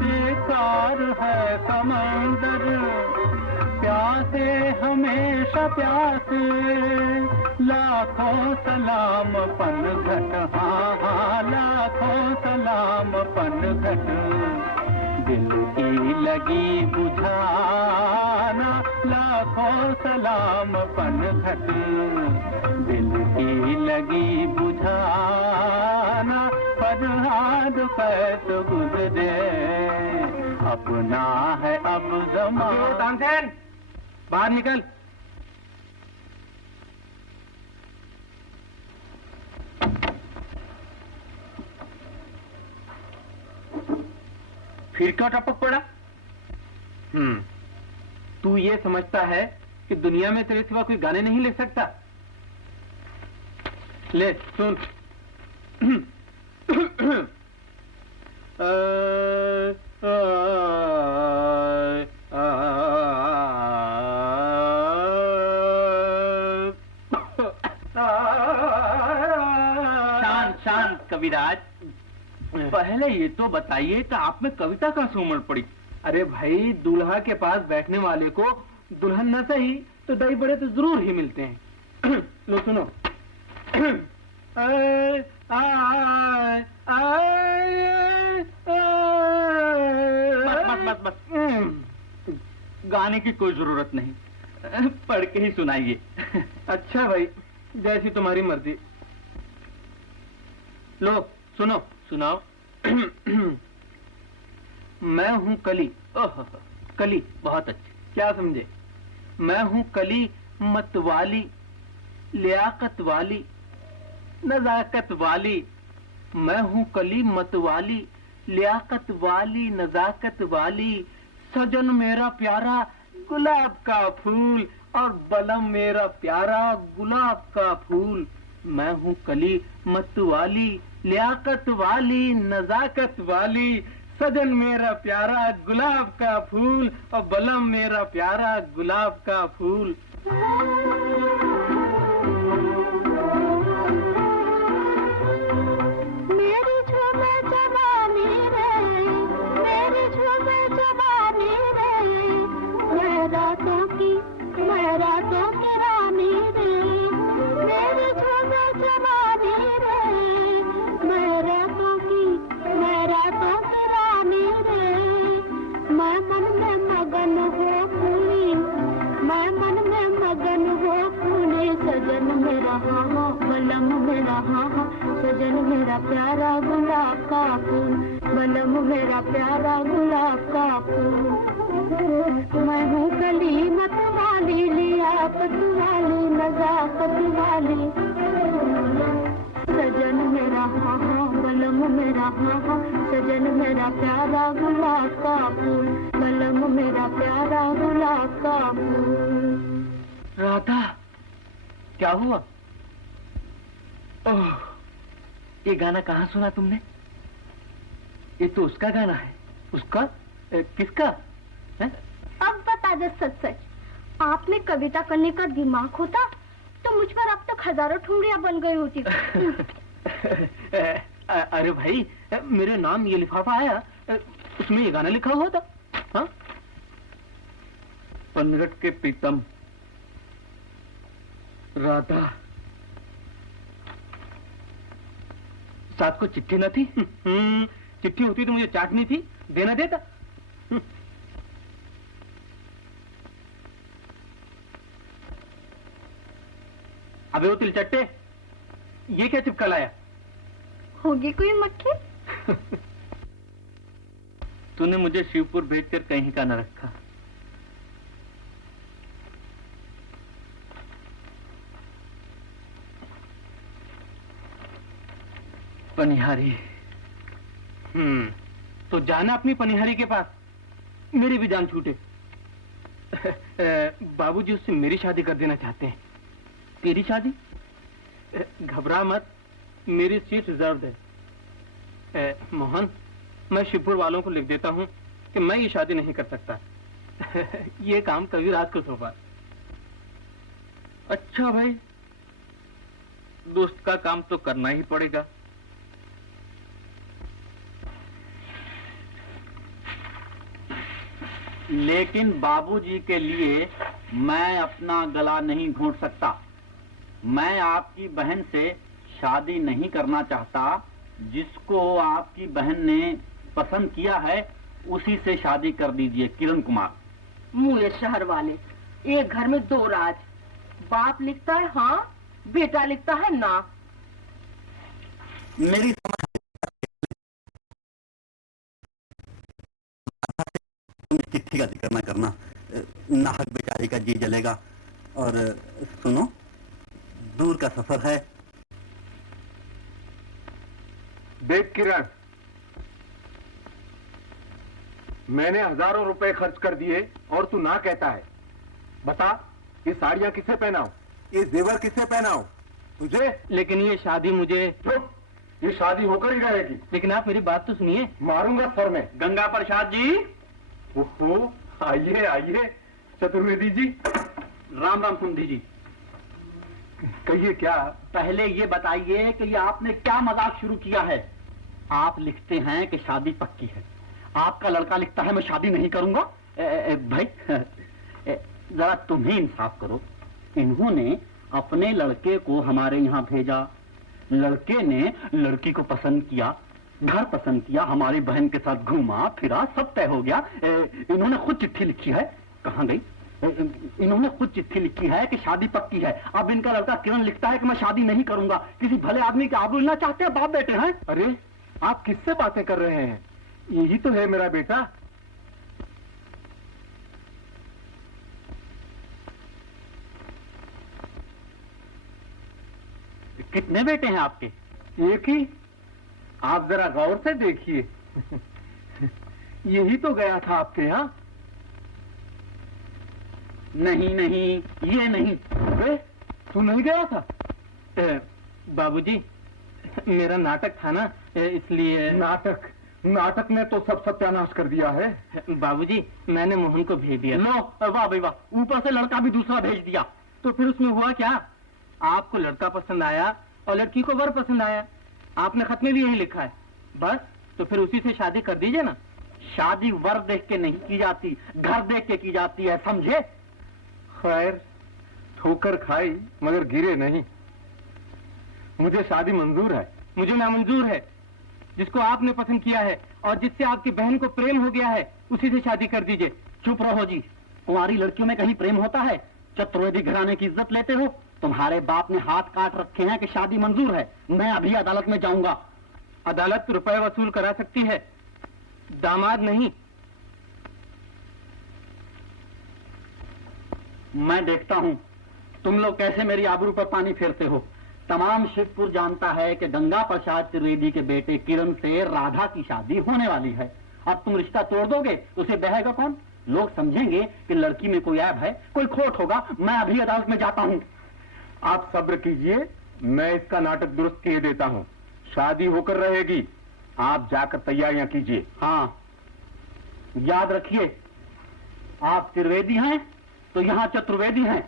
बेकार है समंदर, प्यासे हमेशा प्यासे, लाखों सलाम पनघट, हाँ हाँ लाखों सलाम पनघट, दिल की लगी बुझाना, लाखों सलाम पनघट, दिल की लगी बुझाना, फरहाद कैस गुजरे, अपना है अब ज़माना। तानसेन, बाहर निकल। फिर क्यों टपक पड़ा? तू ये समझता है कि दुनिया में तेरे सिवा कोई गाने नहीं लिख सकता? ले सुन। शांत शांत कविराज, पहले ये तो बताइए कि आप में कविता कहाँ से उमड़ पड़ी? अरे भाई, दूल्हा के पास बैठने वाले को दुल्हन न सही तो दही बड़े तो जरूर ही मिलते हैं। लो सुनो। बस बस बस, गाने की कोई जरूरत नहीं, पढ़ के ही सुनाइए। अच्छा भाई, जैसी तुम्हारी मर्जी। लो सुनो। सुनाओ। मैं हूँ कली। ओह, कली बहुत अच्छे। क्या समझे? मैं हूँ कली मतवाली, लियाकत वाली, नजाकत वाली। मैं हूँ कली मतवाली, लियाकत वाली, नजाकत वाली। सजन मेरा प्यारा गुलाब का फूल और बलम मेरा प्यारा गुलाब का फूल। मैं हूँ कली मतवाली, लियाकत वाली, नजाकत वाली। सजन मेरा प्यारा गुलाब का फूल और बलम मेरा प्यारा गुलाब का फूल। मेरी झूमे जवानी रे, मेरी झूमे जवानी रे, मैं रातों की रानी रे। मेरी झूमे जवानी रे, मैं रातों की रानी रे। मैं मन में मगन हो फूली, मैं मन में मगन हो फूले मेरा हाँ हाँ, बलम मेरा हाँ हाँ, सजन मेरा प्यारा गुलाब का फूल, बलम मेरा प्यारा गुलाब का फूल। मैं हूँ कली मत वाली, लियाकत वाली, नजाकत वाली, सजन मेरा हाँ हाँ, बलम मेरा हाँ हाँ, सजन मेरा प्यारा गुलाब का फूल, बलम मेरा प्यारा गुलाब का फूल। राधा, क्या हुआ? ओह, ये गाना कहाँ सुना तुमने? ये तो उसका गाना है। उसका? किसका? है? अब बता दो सच सच, आप में कविता करने का दिमाग होता तो मुझ पर अब तक हजारों ठुमरियां बन गई होती। अरे भाई, मेरे नाम ये लिफाफा आया, उसमें ये गाना लिखा हुआ था। हाँ? पनघट के प्रीतम। राधा, साथ को चिट्ठी न थी? चिट्ठी होती तो मुझे चाटनी थी, देना देता। अबे वो तिलचट्टे, ये क्या चिपका लाया? होगी कोई मक्खी? तूने मुझे शिवपुर भेजकर कहीं का न रखा। पनिहारी। तो जाना अपनी पनिहारी के पास, मेरी भी जान छूटे। बाबूजी उससे मेरी शादी कर देना चाहते हैं। तेरी शादी? घबरा मत, मेरी सीट रिजर्व है। मोहन, मैं शिवपुर वालों को लिख देता हूँ कि मैं ये शादी नहीं कर सकता। ये काम कविराज को सौंपा। अच्छा भाई, दोस्त का काम तो करना ही पड़ेगा। लेकिन बाबूजी के लिए मैं अपना गला नहीं घोंट सकता। मैं आपकी बहन से शादी नहीं करना चाहता। जिसको आपकी बहन ने पसंद किया है उसी से शादी कर दीजिए। किरण कुमार। मुझे शहर वाले, एक घर में दो राज। बाप लिखता है हाँ, बेटा लिखता है ना। मेरी चिट्ठी का जिक्र न करना, नाहक बेचारी का जी जलेगा। और सुनो, दूर का सफर है। देख किरण, मैंने हजारों रुपए खर्च कर दिए और तू ना कहता है। बता, ये साड़ियां किसे पहनाऊं, ये जेवर किसे पहनाऊं? तुझे? लेकिन ये शादी मुझे। चुप, ये शादी होकर ही रहेगी। लेकिन आप मेरी बात तो सुनिए। मारूंगा सर में। गंगा प्रसाद जी। ओहो, आइए आइए चतुर्वेदी जी। राम राम सुंदी जी। कहिए क्या? पहले ये बताइए कि ये आपने क्या मजाक शुरू किया है? आप लिखते हैं कि शादी पक्की है, आपका लड़का लिखता है मैं शादी नहीं करूंगा। भाई जरा तुम ही इंसाफ करो। इन्होंने अपने लड़के को हमारे यहाँ भेजा, लड़के ने लड़की को पसंद किया, घर पसंद किया, हमारी बहन के साथ घूमा फिरा, सब तय हो गया। इन्होंने खुद चिट्ठी लिखी है। कहाँ गई? इन्होंने खुद चिट्ठी लिखी है कि शादी पक्की है। अब इनका लड़का किरण लिखता है कि मैं शादी नहीं करूंगा। किसी भले आदमी के आबरू लेना चाहते हैं बाप बेटे हैं। अरे आप किससे बातें कर रहे हैं? यही तो है मेरा बेटा। कितने बेटे हैं आपके? एक ही। आप जरा गौर से देखिए। यही तो गया था आपके यहाँ। नहीं नहीं, ये नहीं। अबे, तू नहीं गया था? बाबूजी, मेरा नाटक था ना, इसलिए। नाटक ने तो सब सत्यानाश कर दिया है। बाबूजी, मैंने मोहन को भेज दिया। लो, वाह भाई वाह, ऊपर से लड़का भी दूसरा भेज दिया। तो फिर उसमें हुआ क्या? आपको लड़का पसंद आया और लड़की को वर पसंद आया। आपने खत में भी यही लिखा है। बस, तो फिर उसी से शादी कर दीजिए ना। शादी वर देख के नहीं की जाती, घर देख के की जाती है, समझे? खैर, ठोकर खाई मगर गिरे नहीं। मुझे शादी मंजूर है। मुझे नामंजूर है। जिसको आपने पसंद किया है और जिससे आपकी बहन को प्रेम हो गया है, उसी से शादी कर दीजिए। चुप रहो जी। कुंवारी लड़कियों में कहीं प्रेम होता है? चतुर्वेदी घराने की इज्जत लेते हो? तुम्हारे बाप ने हाथ काट रखे हैं कि शादी मंजूर है। मैं अभी अदालत में जाऊंगा। अदालत रुपए वसूल करा सकती है, दामाद नहीं। मैं देखता हूं तुम लोग कैसे मेरी आबरू पर पानी फेरते हो। तमाम शिवपुर जानता है कि गंगा प्रसाद त्रिवेदी के बेटे किरण से राधा की शादी होने वाली है। अब तुम रिश्ता तोड़ दोगे तो उसे बहेगा कौन? लोग समझेंगे कि लड़की में कोई ऐब है, कोई खोट होगा। मैं अभी अदालत में जाता हूं। आप सब्र कीजिए, मैं इसका नाटक दुरुस्त किए देता हूं। शादी होकर रहेगी, आप जाकर तैयारियां कीजिए। हाँ, याद रखिए, आप त्रिवेदी हैं तो यहाँ चतुर्वेदी हैं।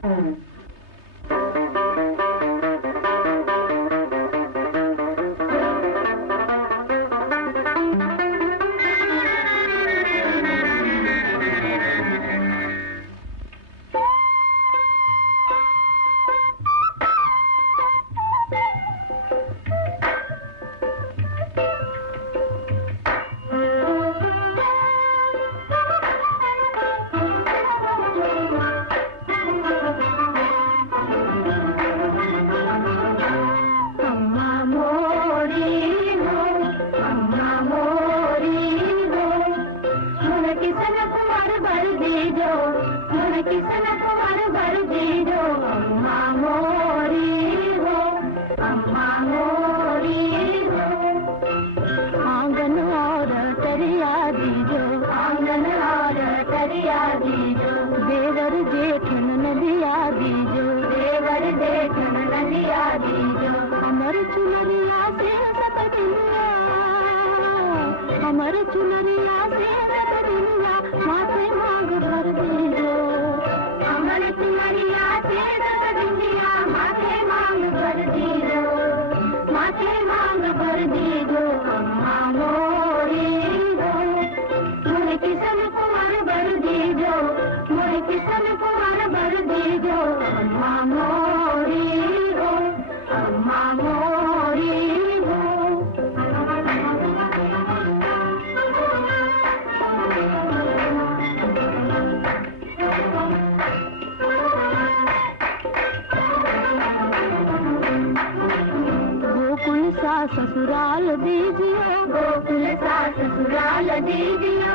ससुराल दीजिए, गोकुल सा ससुराल दीजिए,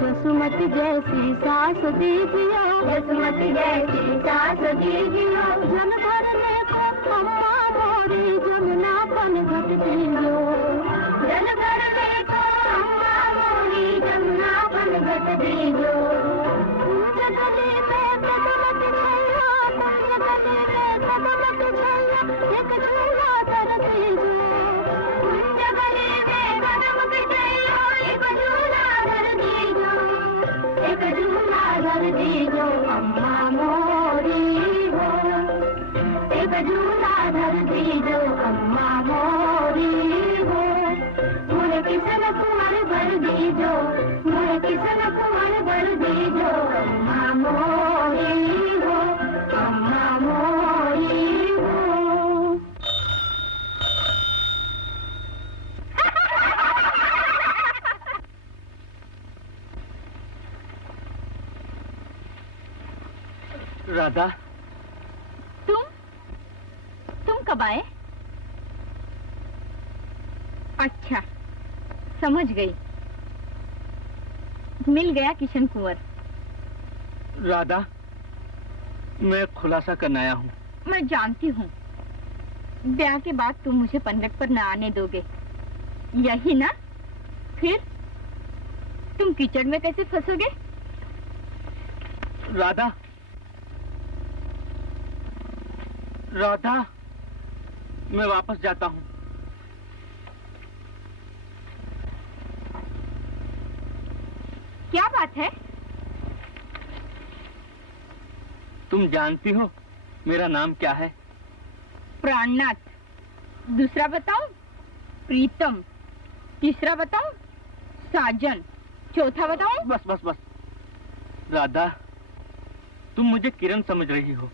जसुमती जैसी सास दीजिए, जसुमती जैसी सास दीजिए, जन भरने को अम्मा मोरी जमुना पन घट दीजियो, जन भरने को अम्मा मोरी जमुना पन घट दीजियो, जगली में कदमत छैया, जगली में कदमत छैया, एक झूला धर दीजियो, जगली में कदमत छैया, एक झूला धर दीजियो, एक झूला धर दीजियो, अम्मा मोरी हो, एक झूला धर दीजियो, अम्मा मोरी हो, मुझे किसन कुंवर भर दीजियो, मुझे किसन कुंवर भर दीजियो, अम्मा मोरी हो, अम्मा मोरी हो। राधा, तुम कब आए? अच्छा, समझ गई, मिल गया किशन कुंवर। राधा, मैं खुलासा करने आया हूँ। मैं जानती हूँ, ब्याह के बाद तुम मुझे पंडक पर न आने दोगे, यही ना? फिर तुम कीचड़ में कैसे फंसोगे? राधा, राधा, मैं वापस जाता हूँ। क्या बात है? तुम जानती हो मेरा नाम क्या है? प्राणनाथ। दूसरा बताऊं? प्रीतम। तीसरा बताऊं? साजन। चौथा बताऊं? बस बस बस राधा, तुम मुझे किरण समझ रही हो,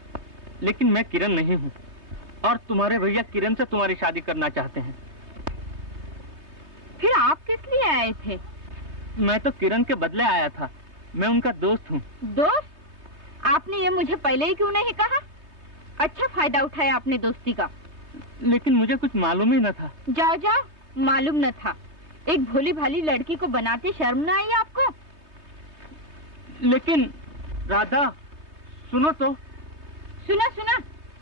लेकिन मैं किरण नहीं हूँ, और तुम्हारे भैया किरण से तुम्हारी शादी करना चाहते हैं। फिर आप किस लिए आए थे? मैं तो किरण के बदले आया था, मैं उनका दोस्त हूँ। दोस्त? आपने ये मुझे पहले ही क्यों नहीं कहा? अच्छा फायदा उठाया आपने दोस्ती का। लेकिन मुझे कुछ मालूम ही न था। जाओ जाओ, मालूम न था। एक भोली भाली लड़की को बनाते शर्म न आई आपको? लेकिन राधा, सुनो तो। सुना सुना,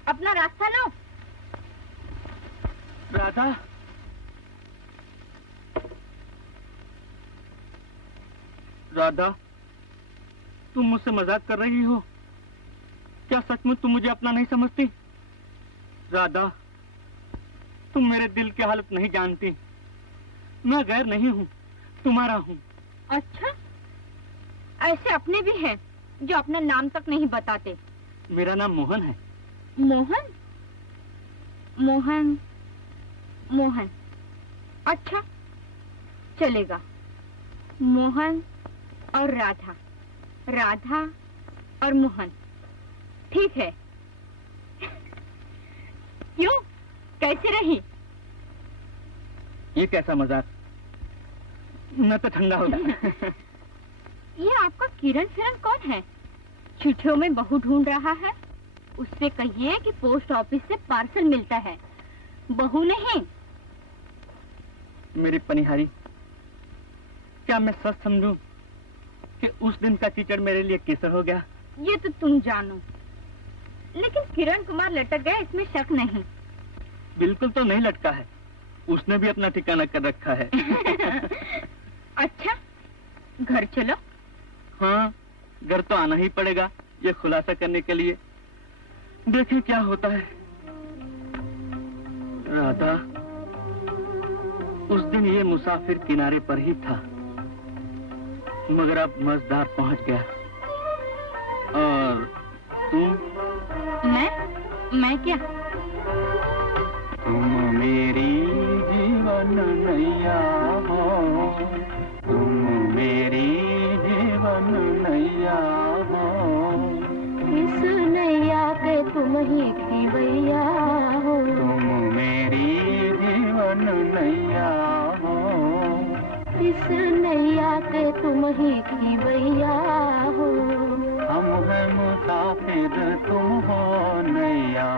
अपना रास्ता लो। राधा, राधा, तुम मुझसे मजाक कर रही हो क्या? सचमुच तुम मुझे अपना नहीं समझती? राधा, तुम मेरे दिल की हालत नहीं जानती। मैं गैर नहीं हूँ, तुम्हारा हूँ। अच्छा, ऐसे अपने भी हैं जो अपना नाम तक नहीं बताते। मेरा नाम मोहन है। मोहन? मोहन मोहन, अच्छा चलेगा। मोहन और राधा, राधा और मोहन, ठीक है। क्यों, कैसी रही? ये कैसा मजाक? मैं तो ठंडा हो गया। ये आपका किरण फिरण कौन है? चिट्ठियों में बहू ढूंढ रहा है। उससे कहिए कि पोस्ट ऑफिस से पार्सल मिलता है, बहू नहीं। मेरी पनिहारी, क्या मैं सच समझूं कि उस दिन का कीचड़ मेरे लिए केसर हो गया? ये तो तुम जानो, लेकिन किरण कुमार लटक गया इसमें शक नहीं। बिल्कुल तो नहीं लटका है, उसने भी अपना ठिकाना कर रखा है। अच्छा, घर चलो। हाँ, घर तो आना ही पड़ेगा ये खुलासा करने के लिए। देखें क्या होता है। राधा, उस दिन ये मुसाफिर किनारे पर ही था, मगर अब मझधार पहुंच गया। और तुम? मैं क्या? तुम मेरी जीवन नैया हो, तुम मेरी जीवन नैया हो। इस नैया के तुम ही खेवैया हो, तुम मेरी जीवन नैया हो। इस नैया के तुम ही खेवैया हो। हम हैं मुसाफिर, तुम हो नैया।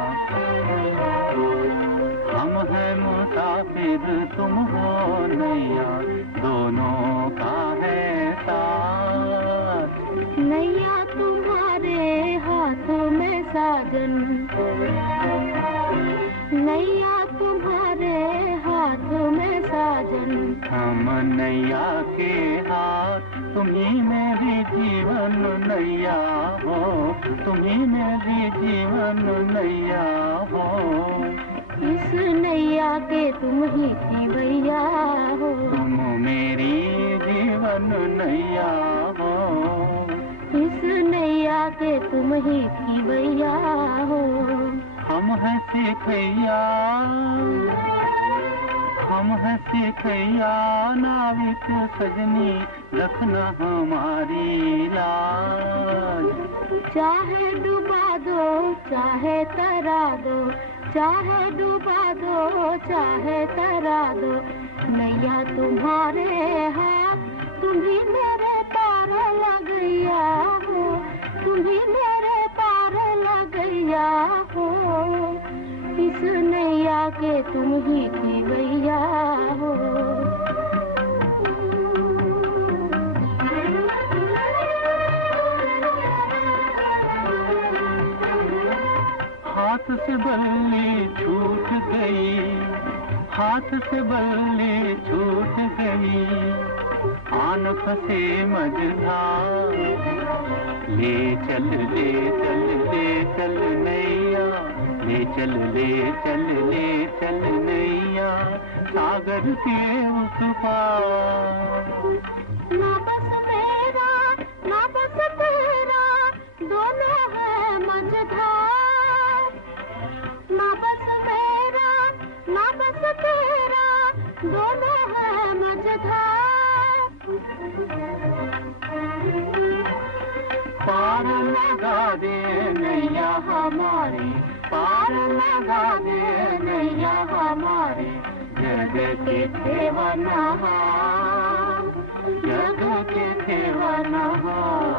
हम हैं मुसाफिर, तुम हो नैया। दोनों का है साथ। नैया तुम्हारे हाथों में साजन, नैया तुम्हारे हाथों में साजन। हम नैया के हाथ, तुम्ही मेरी जीवन नैया हो। तुम्ही मेरी जीवन नैया हो। इस नैया के तुम ही खेवैया हो। तुम मेरी जीवन नैया हो। इस नैया के तुम ही खेवैया हो। हम हैं सिखैया, हम हैं सिखैया। नाविक सजनी, रखना हमारी लाज। चाहे डुबा दो चाहे तरा दो, चाहे डुबा दो चाहे तरा दो। नैया तुम्हारे हाथ, तुम ही मेरे पार लगैया हो। तुम ही मेरे पार लगैया हो। इस नैया के तुम ही खेवैया हो। हाथ से बल्ली छूट गई, हाथ से बल्ली छूट गई। आन फंसे मझधार, ले चल ले चल ले चल नैया। ले चल ले चल ले चल नैया, सागर के उस पार। ना बस मेरा ना बस तेरा, दोनों है मझधार। ना बस मेरा ना बस तेरा, दोनों है मझधार। पार लगा दे नैया हमारी, पार लगा दे नैया हमारी। जग के ठेवनहार, जग के ठेवनहार।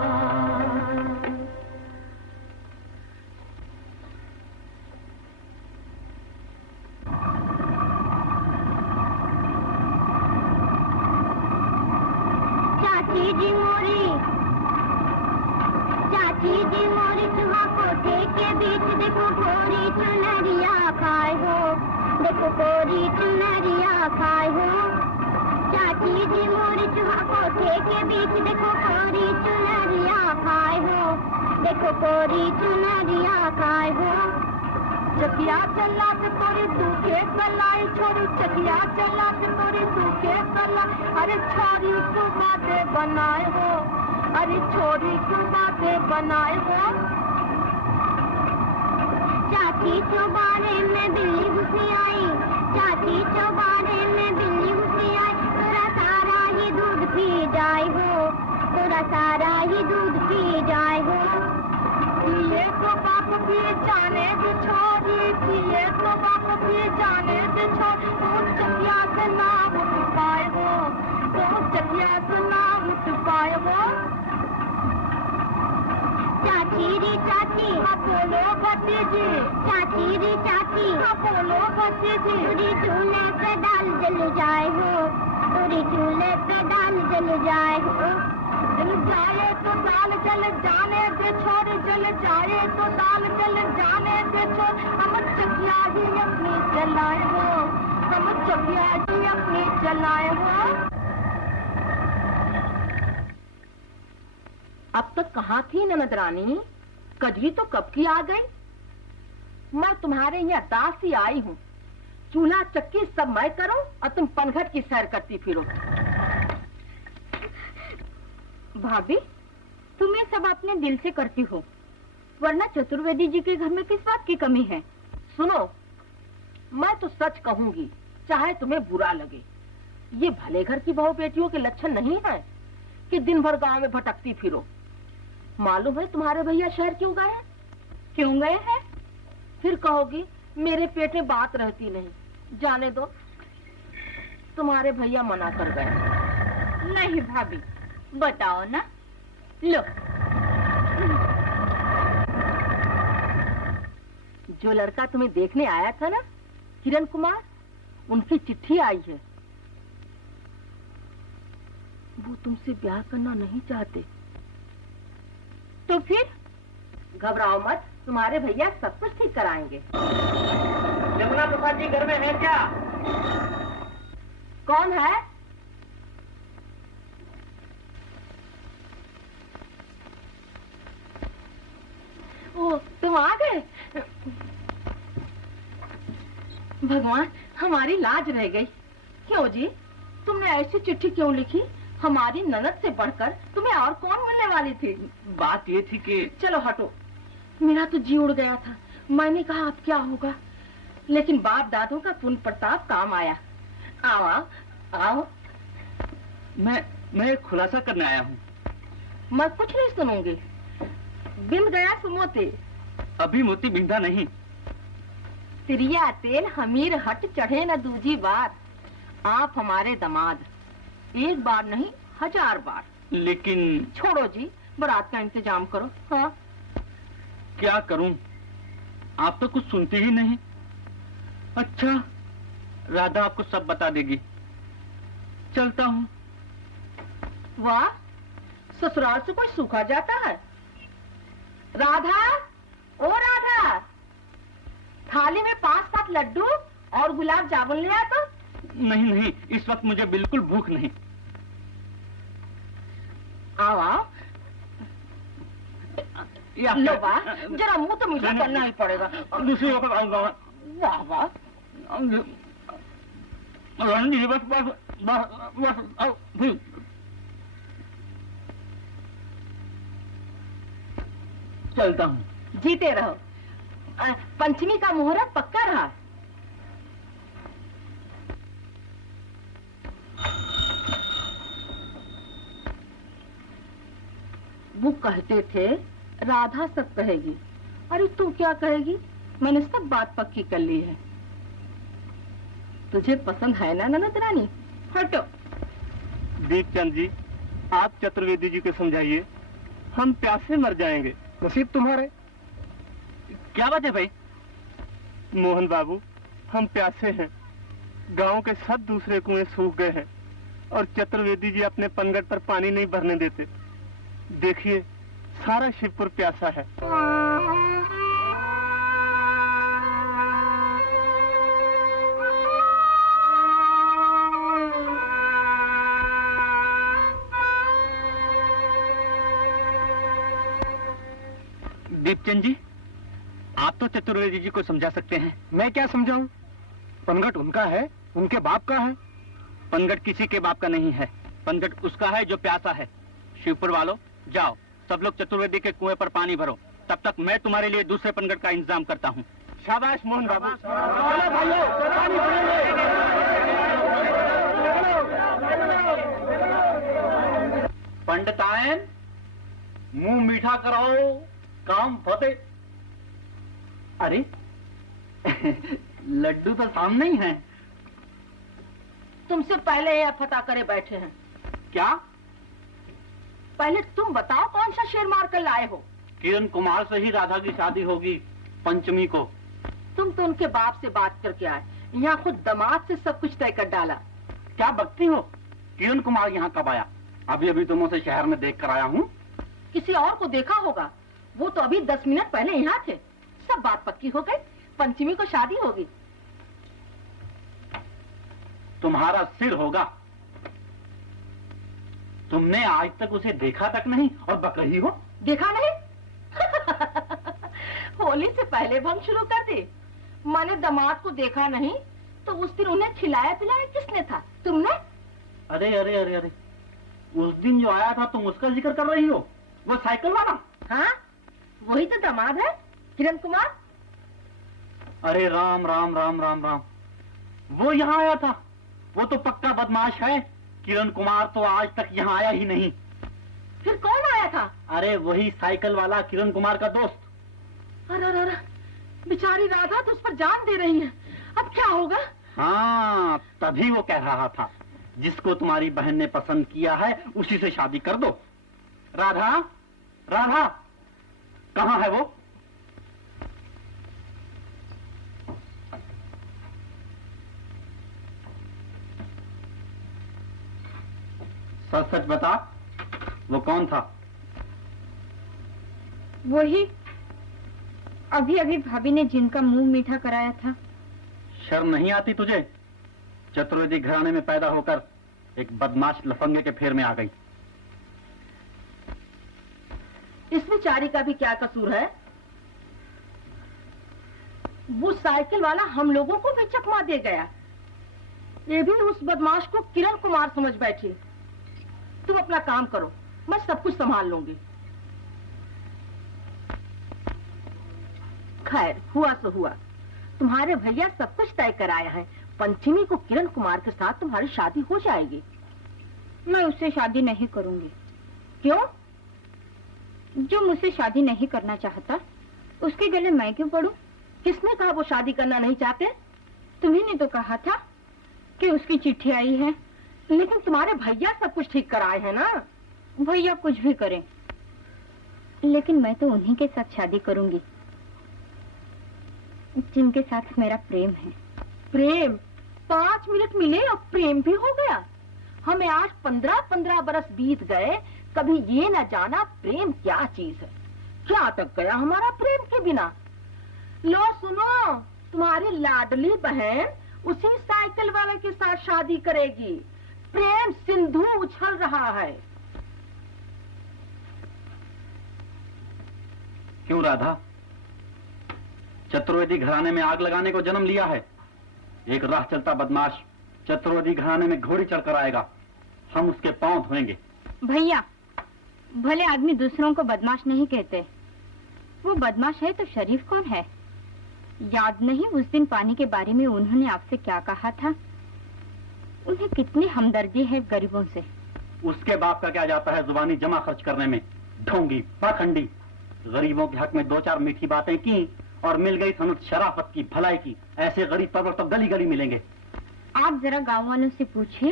देखो कोरी चुनरिया खाए हो, चाची जी मोरी चूहा कोठे के बीच, देखो कोरी चुनरिया खाए हो, देखो कोरी चुनरिया खाए हो। चकिया चला के तोरी सूखे कलाई छोरी, चकिया चला के तोरी सूखे कलाई, अरे छोरी क्यों बातें बनाए हो, अरे छोरी क्यों बातें बनाए हो। चाची चौबारे में बिल्ली घुसी आई, चाची चौबारे में बिल्ली घुसी आई, तोरा सारा ही दूध पी जाए हो, तोरा सारा ही दूध पी जाए हो। पिए तो बाप पिए जाने दे छोरी, पिए तो बाप पिए जाने दे छोरी, तो चकिया से ना उठ पाए हो, तो चकिया से ना उठ पाए हो। चाची री चाची बोलो भतीजी, चाची री चाची बोलो भतीजी, तुरी चूल्हे पे दाल जल जाए हो, तुरी चूल्हे पे दाल जल जाए हो। जल जाए तो दाल जल जाने दे छोड़, जल जाए तो दाल जल जाने दे छोड़, हम चकिया ही अपनी जलाए हो, हम चकिया ही अपनी जलाए हो। अब तक कहाँ थी ननद रानी? कजरी तो कब की आ गई। मैं तुम्हारे यहाँ दास ही आई हूँ। चूल्हा चक्की सब मैं करूँ और तुम पनघट की सैर करती फिरो। भाभी, तुम ये सब अपने दिल से करती हो, वरना चतुर्वेदी जी के घर में किस बात की कमी है? सुनो, मैं तो सच कहूंगी, चाहे तुम्हें बुरा लगे। ये भले घर की बहू बेटियों के लक्षण नहीं है कि दिन भर गांव में भटकती फिरो। मालूम है तुम्हारे भैया शहर क्यों गए हैं? क्यों गए हैं? फिर कहोगी मेरे पेट में बात रहती नहीं। जाने दो, तुम्हारे भैया मना कर गए। नहीं भाभी, बताओ ना। लो, जो लड़का तुम्हें देखने आया था ना, किरण कुमार, उनकी चिट्ठी आई है। वो तुमसे ब्याह करना नहीं चाहते। तो फिर? घबराओ मत, तुम्हारे भैया सब कुछ ठीक कराएंगे। यमुना प्रसाद जी घर में है क्या? कौन है? ओ, तुम आ गए। भगवान, हमारी लाज रह गई। क्यों जी, तुमने ऐसी चिट्ठी क्यों लिखी? हमारी ननद से बढ़कर तुम्हें और कौन मिलने वाली थी? बात ये थी कि चलो हटो, मेरा तो जी उड़ गया था। मैंने कहा अब क्या होगा, लेकिन बाप दादों का पुण्य प्रताप काम आया। आओ आओ आओ। मैं खुलासा करने आया हूँ। मैं कुछ नहीं सुनूंगी। बिंद गया सो मोती। अभी मोती बिंदा नहीं। तिरिया तेल हमीर हट चढ़े न दूजी बार। आप हमारे दामाद, एक बार नहीं 1000 बार। लेकिन छोड़ो जी, बारात का इंतजाम करो। हाँ, क्या करूं, आप तो कुछ सुनती ही नहीं। अच्छा, राधा आपको सब बता देगी। चलता हूँ। वाह, ससुराल से कोई सूखा जाता है। राधा, ओ राधा, थाली में 5-7 लड्डू और गुलाब जामुन ले आ तो। नहीं नहीं, इस वक्त मुझे बिल्कुल भूख नहीं। आओ आओ। लो वाह, जरा मुंह तो मीठा करना ही पड़ेगा। दूसरी वक्त आऊंगा। वाह वाह। बस बस बस बस। चलता हूँ। जीते रहो। पंचमी का मुहूर्त पक्का रहा। वो कहते थे राधा सब कहेगी। अरे तू क्या कहेगी? मैंने सब बात पक्की कर ली है। तुझे पसंद है ना ननद रानी? हटो। दीपचंद जी, आप चतुर्वेदी जी को समझाइए, हम प्यासे मर जाएंगे। नसीब तुम्हारे। क्या बात है भाई? मोहन बाबू, हम प्यासे हैं। गांव के सब दूसरे कुएं सूख गए हैं और चतुर्वेदी जी अपने पनघट पर पानी नहीं भरने देते। देखिए, सारा शिवपुर प्यासा है। दीपचंद जी, आप तो चतुर्वेदी जी को समझा सकते हैं। मैं क्या समझाऊं? पनघट उनका है, उनके बाप का है। पनघट किसी के बाप का नहीं है, पनघट उसका है जो प्यासा है। शिवपुर वालों, जाओ सब लोग चतुर्वेदी के कुएं पर पानी भरो, तब तक मैं तुम्हारे लिए दूसरे पनघट का इंतजाम करता हूँ। शाबाश मोहन बाबू। चलो भाइयों, पानी भरेंगे। पंडितायन, मुंह मीठा कराओ, काम फतेह। अरे लड्डू तो सामने ही हैं। तुमसे पहले ये फता करे बैठे हैं। क्या? पहले तुम बताओ कौन सा शेर मार कर लाए हो? किरण कुमार से ही राधा की शादी होगी पंचमी को। तुम तो उनके बाप से बात करके आए, यहाँ खुद दामाद से सब कुछ तय कर डाला। क्या बकती हो? किरण कुमार यहाँ कब आया? अभी अभी तुम उसे शहर में देख कर आया हूँ। किसी और को देखा होगा, वो तो अभी 10 मिनट पहले यहाँ थे। सब बात पक्की हो गई, पंचमी को शादी होगी। तुम्हारा सिर होगा। तुमने आज तक उसे देखा तक नहीं और बक रही हो। देखा नहीं? होली से पहले भंग शुरू कर दी। मैंने दामाद को देखा नहीं तो उस दिन उन्हें खिलाया पिलाया किसने था? तुमने? अरे अरे अरे अरे, उस दिन जो आया था तुम उसका जिक्र कर रही हो? वो साइकिल वाला? हाँ, वही तो दामाद है, किरण कुमार। अरे राम राम राम राम राम, वो यहाँ आया था। वो तो पक्का बदमाश है। किरण कुमार तो आज तक यहाँ आया ही नहीं। फिर कौन आया था? अरे वही साइकिल वाला, किरण कुमार का दोस्त। अरे अरे अरे, बेचारी राधा तो उस पर जान दे रही है। अब क्या होगा? हाँ, तभी वो कह रहा था जिसको तुम्हारी बहन ने पसंद किया है उसी से शादी कर दो। राधा, राधा कहाँ है वो? सच सच बता, वो कौन था? वही अभी अभी भाभी ने जिनका मुंह मीठा कराया था। शर्म नहीं आती तुझे? चतुर्वेदी घराने में पैदा होकर एक बदमाश लफंगे के फेर में आ गई। इस बेचारी का भी क्या कसूर है? वो साइकिल वाला हम लोगों को भी चकमा दे गया। ये भी उस बदमाश को किरण कुमार समझ बैठी। तुम अपना काम करो, मैं सब कुछ संभाल लूंगी। खैर, हुआ सो हुआ। तुम्हारे भैया सब कुछ तय कराया है। पंचमी को किरण कुमार के साथ तुम्हारी शादी हो जाएगी। मैं उससे शादी नहीं करूंगी। क्यों? जो मुझसे शादी नहीं करना चाहता उसके गले मैं क्यों पड़ूं? किसने कहा वो शादी करना नहीं चाहते? तुम्ही ने तो कहा था कि उसकी चिट्ठी आई है। लेकिन तुम्हारे भैया सब कुछ ठीक कराए हैं ना। भैया कुछ भी करें, लेकिन मैं तो उन्हीं के साथ शादी करूंगी जिनके साथ मेरा प्रेम है। प्रेम? 5 मिनट मिले और प्रेम भी हो गया? हमें आज 15-15 बरस बीत गए, कभी ये न जाना प्रेम क्या चीज है। क्या तक गया हमारा प्रेम के बिना। लो सुनो, तुम्हारी लाडली बहन उसी साइकिल वाले के साथ शादी करेगी। प्रेम सिंधु उछल रहा है। क्यों राधा? चतुर्वेदी घराने में आग लगाने को जन्म लिया है। एक राह चलता बदमाश चतुर्वेदी घराने में घोड़ी चढ़कर आएगा। हम उसके पांव धोएंगे। भैया, भले आदमी दूसरों को बदमाश नहीं कहते। वो बदमाश है तो शरीफ कौन है? याद नहीं उस दिन पानी के बारे में उन्होंने आपसे क्या कहा था? उन्हें कितनी हमदर्दी है गरीबों से। उसके बाप का क्या जाता है जुबानी जमा खर्च करने में? ढोंगी, पाखंडी। गरीबों के हक में 2-4 मीठी बातें की और मिल गई सनत शराफत की, भलाई की। ऐसे गरीब परवर तो गली गली मिलेंगे। आप जरा गांव वालों से पूछिए,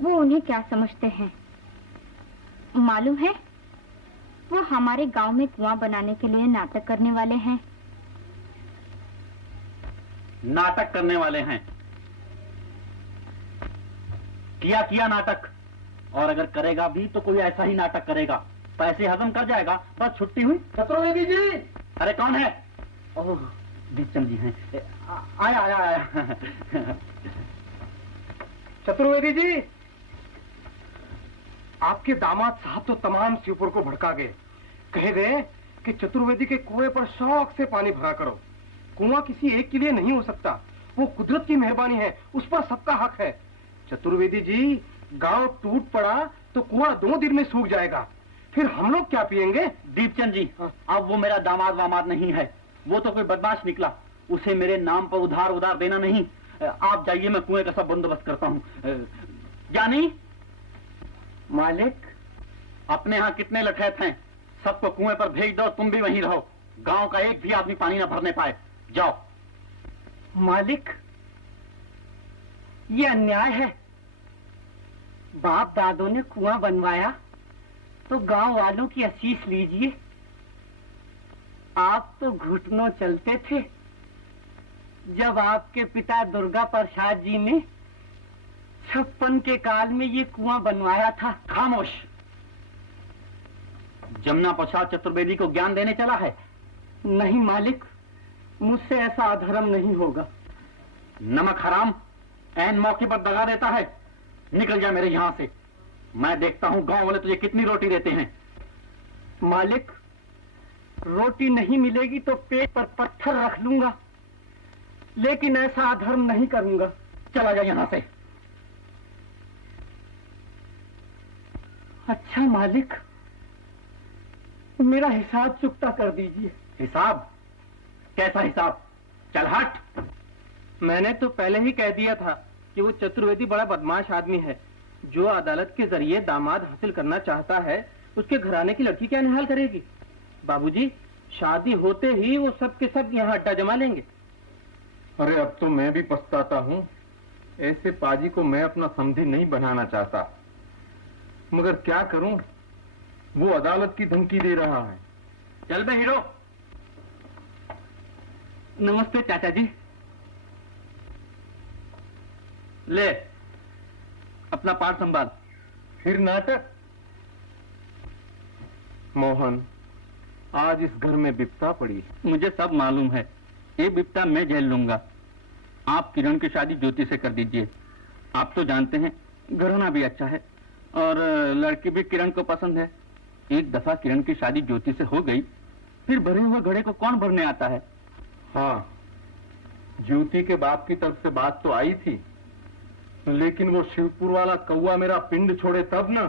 वो उन्हें क्या समझते हैं। मालूम है, वो हमारे गांव में कुआं बनाने के लिए नाटक करने वाले हैं। नाटक करने वाले हैं? किया नाटक। और अगर करेगा भी तो कोई ऐसा ही नाटक करेगा, पैसे हजम कर जाएगा, बस छुट्टी हुई। चतुर्वेदी जी। अरे कौन है? ओह, दीपचंद जी हैं। आया आया आया। चतुर्वेदी जी, आपके दामाद साहब तो तमाम शिवपुर को भड़का गए। कह गए कि चतुर्वेदी के कुएं पर शौक से पानी भरा करो। कुआं किसी एक के लिए नहीं हो सकता, वो कुदरत की मेहरबानी है, उस पर सबका हक है। चतुर्वेदी जी, गांव टूट पड़ा तो कुआं 2 दिन में सूख जाएगा, फिर हम लोग क्या पिएंगे? दीपचंद जी, अब वो मेरा दामाद वामाद नहीं है, वो तो कोई बदमाश निकला। उसे मेरे नाम पर उधार देना नहीं। आप जाइए, मैं कुएं का सब बंदोबस्त करता हूँ। जानी मालिक, अपने यहाँ कितने लठैत हैं, सबको कुएं पर भेज दो, तुम भी वहीं रहो। गांव का एक भी आदमी पानी न भरने पाए। जाओ। मालिक, ये अन्याय है। बाप दादों ने कुआं बनवाया तो गांव वालों की आशीष लीजिए। आप तो घुटनों चलते थे जब आपके पिता दुर्गा प्रसाद जी ने 56 के काल में ये कुआं बनवाया था। खामोश। जमुना प्रसाद चतुर्वेदी को ज्ञान देने चला है? नहीं मालिक, मुझसे ऐसा अधर्म नहीं होगा। नमक हराम ऐन मौके पर दगा देता है। निकल जा मेरे यहां से। मैं देखता हूं गांव वाले तुझे कितनी रोटी देते हैं। मालिक, रोटी नहीं मिलेगी तो पेट पर पत्थर रख लूंगा, लेकिन ऐसा अधर्म नहीं करूंगा। चला जा यहां से। अच्छा मालिक, मेरा हिसाब चुकता कर दीजिए। हिसाब? कैसा हिसाब? चल हट। मैंने तो पहले ही कह दिया था कि वो चतुर्वेदी बड़ा बदमाश आदमी है। जो अदालत के जरिए दामाद हासिल करना चाहता है, उसके घराने की लड़की क्या निहाल करेगी? बाबूजी, शादी होते ही वो सब के सब यहाँ अड्डा जमा लेंगे। अरे अब तो मैं भी पछताता हूँ। ऐसे पाजी को मैं अपना समधी नहीं बनाना चाहता, मगर क्या करूं, वो अदालत की धमकी दे रहा है। चल बे हीरो। नमस्ते चाचा जी। ले अपना पाठ संभाल। फिर नाटक? मोहन, आज इस घर में बिपता पड़ी। मुझे सब मालूम है, ये बिपता मैं झेल लूंगा। आप किरण की शादी ज्योति से कर दीजिए। आप तो जानते हैं घराना भी अच्छा है और लड़की भी किरण को पसंद है। एक दफा किरण की शादी ज्योति से हो गई, फिर भरे हुए घड़े को कौन भरने आता है? हाँ, ज्योति के बाप की तरफ से बात तो आई थी, लेकिन वो शिवपुर वाला कौआ मेरा पिंड छोड़े तब ना।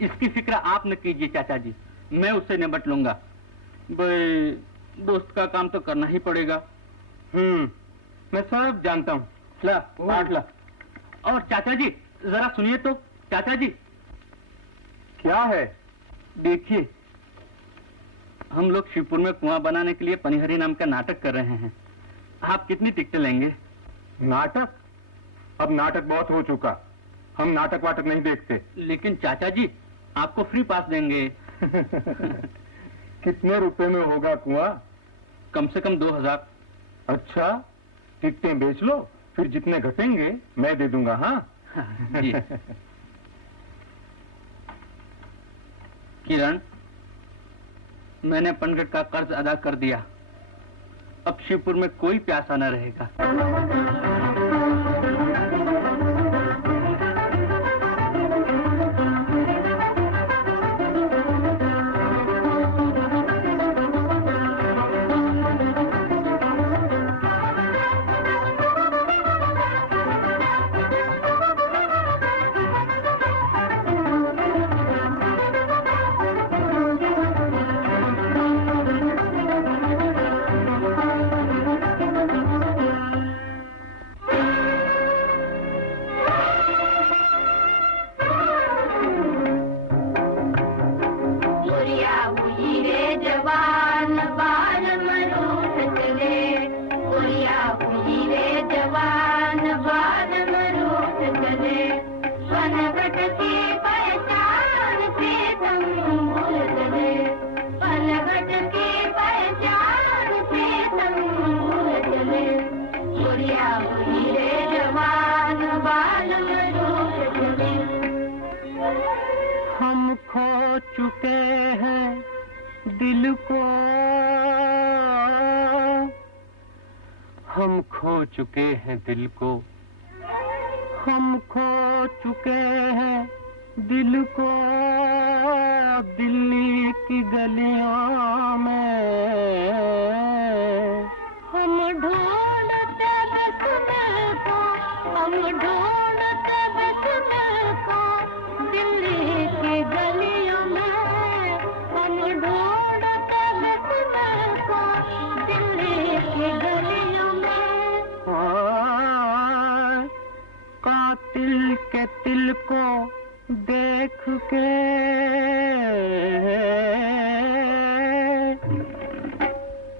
इसकी फिक्र आप न कीजिए चाचा जी, मैं उससे निपट लूंगा। भाई, दोस्त का काम तो करना ही पड़ेगा। मैं सब जानता हूँ। ला पाठ ला। और चाचा जी जरा सुनिए तो। चाचा जी क्या है? देखिए, हम लोग शिवपुर में कुआं बनाने के लिए पनिहरी नाम का नाटक कर रहे हैं। आप कितनी टिकटें लेंगे? नाटक? अब नाटक बहुत हो चुका, हम नाटक वाटक नहीं देखते। लेकिन चाचा जी आपको फ्री पास देंगे। कितने रुपए में होगा कुआं? कम से कम 2000। अच्छा, टिकटें बेच लो, फिर जितने घटेंगे मैं दे दूंगा। हाँ जी। किरण, मैंने पनगढ़ का कर्ज अदा कर दिया। अब शिवपुर में कोई प्यासा न रहेगा। हम खो चुके हैं दिल को, हम खो चुके हैं दिल को, हम खो चुके हैं दिल को दिल्ली की गलियों में हम ढूंढते बिस्मिल को, हम ढूंढते बिस्मिल को दिल्ली की गलियों में, हम ढूंढते बिस्मिल को दिल्ली की गलियों में। कातिल के तिल को देख के,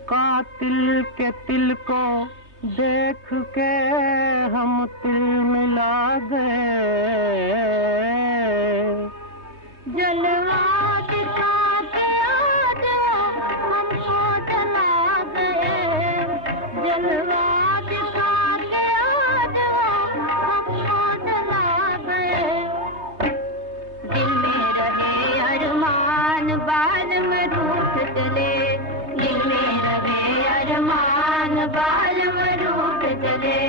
कातिल के तिल को देख के हम तिल मिला गए। जलवा दिखा के आज हमको जला गए, जलवा दिखा के आज हमको जला गए। दिल में रहे अरमान बाल में रूठ चले, दिल में रहे अरमान बाल में रूठ चले।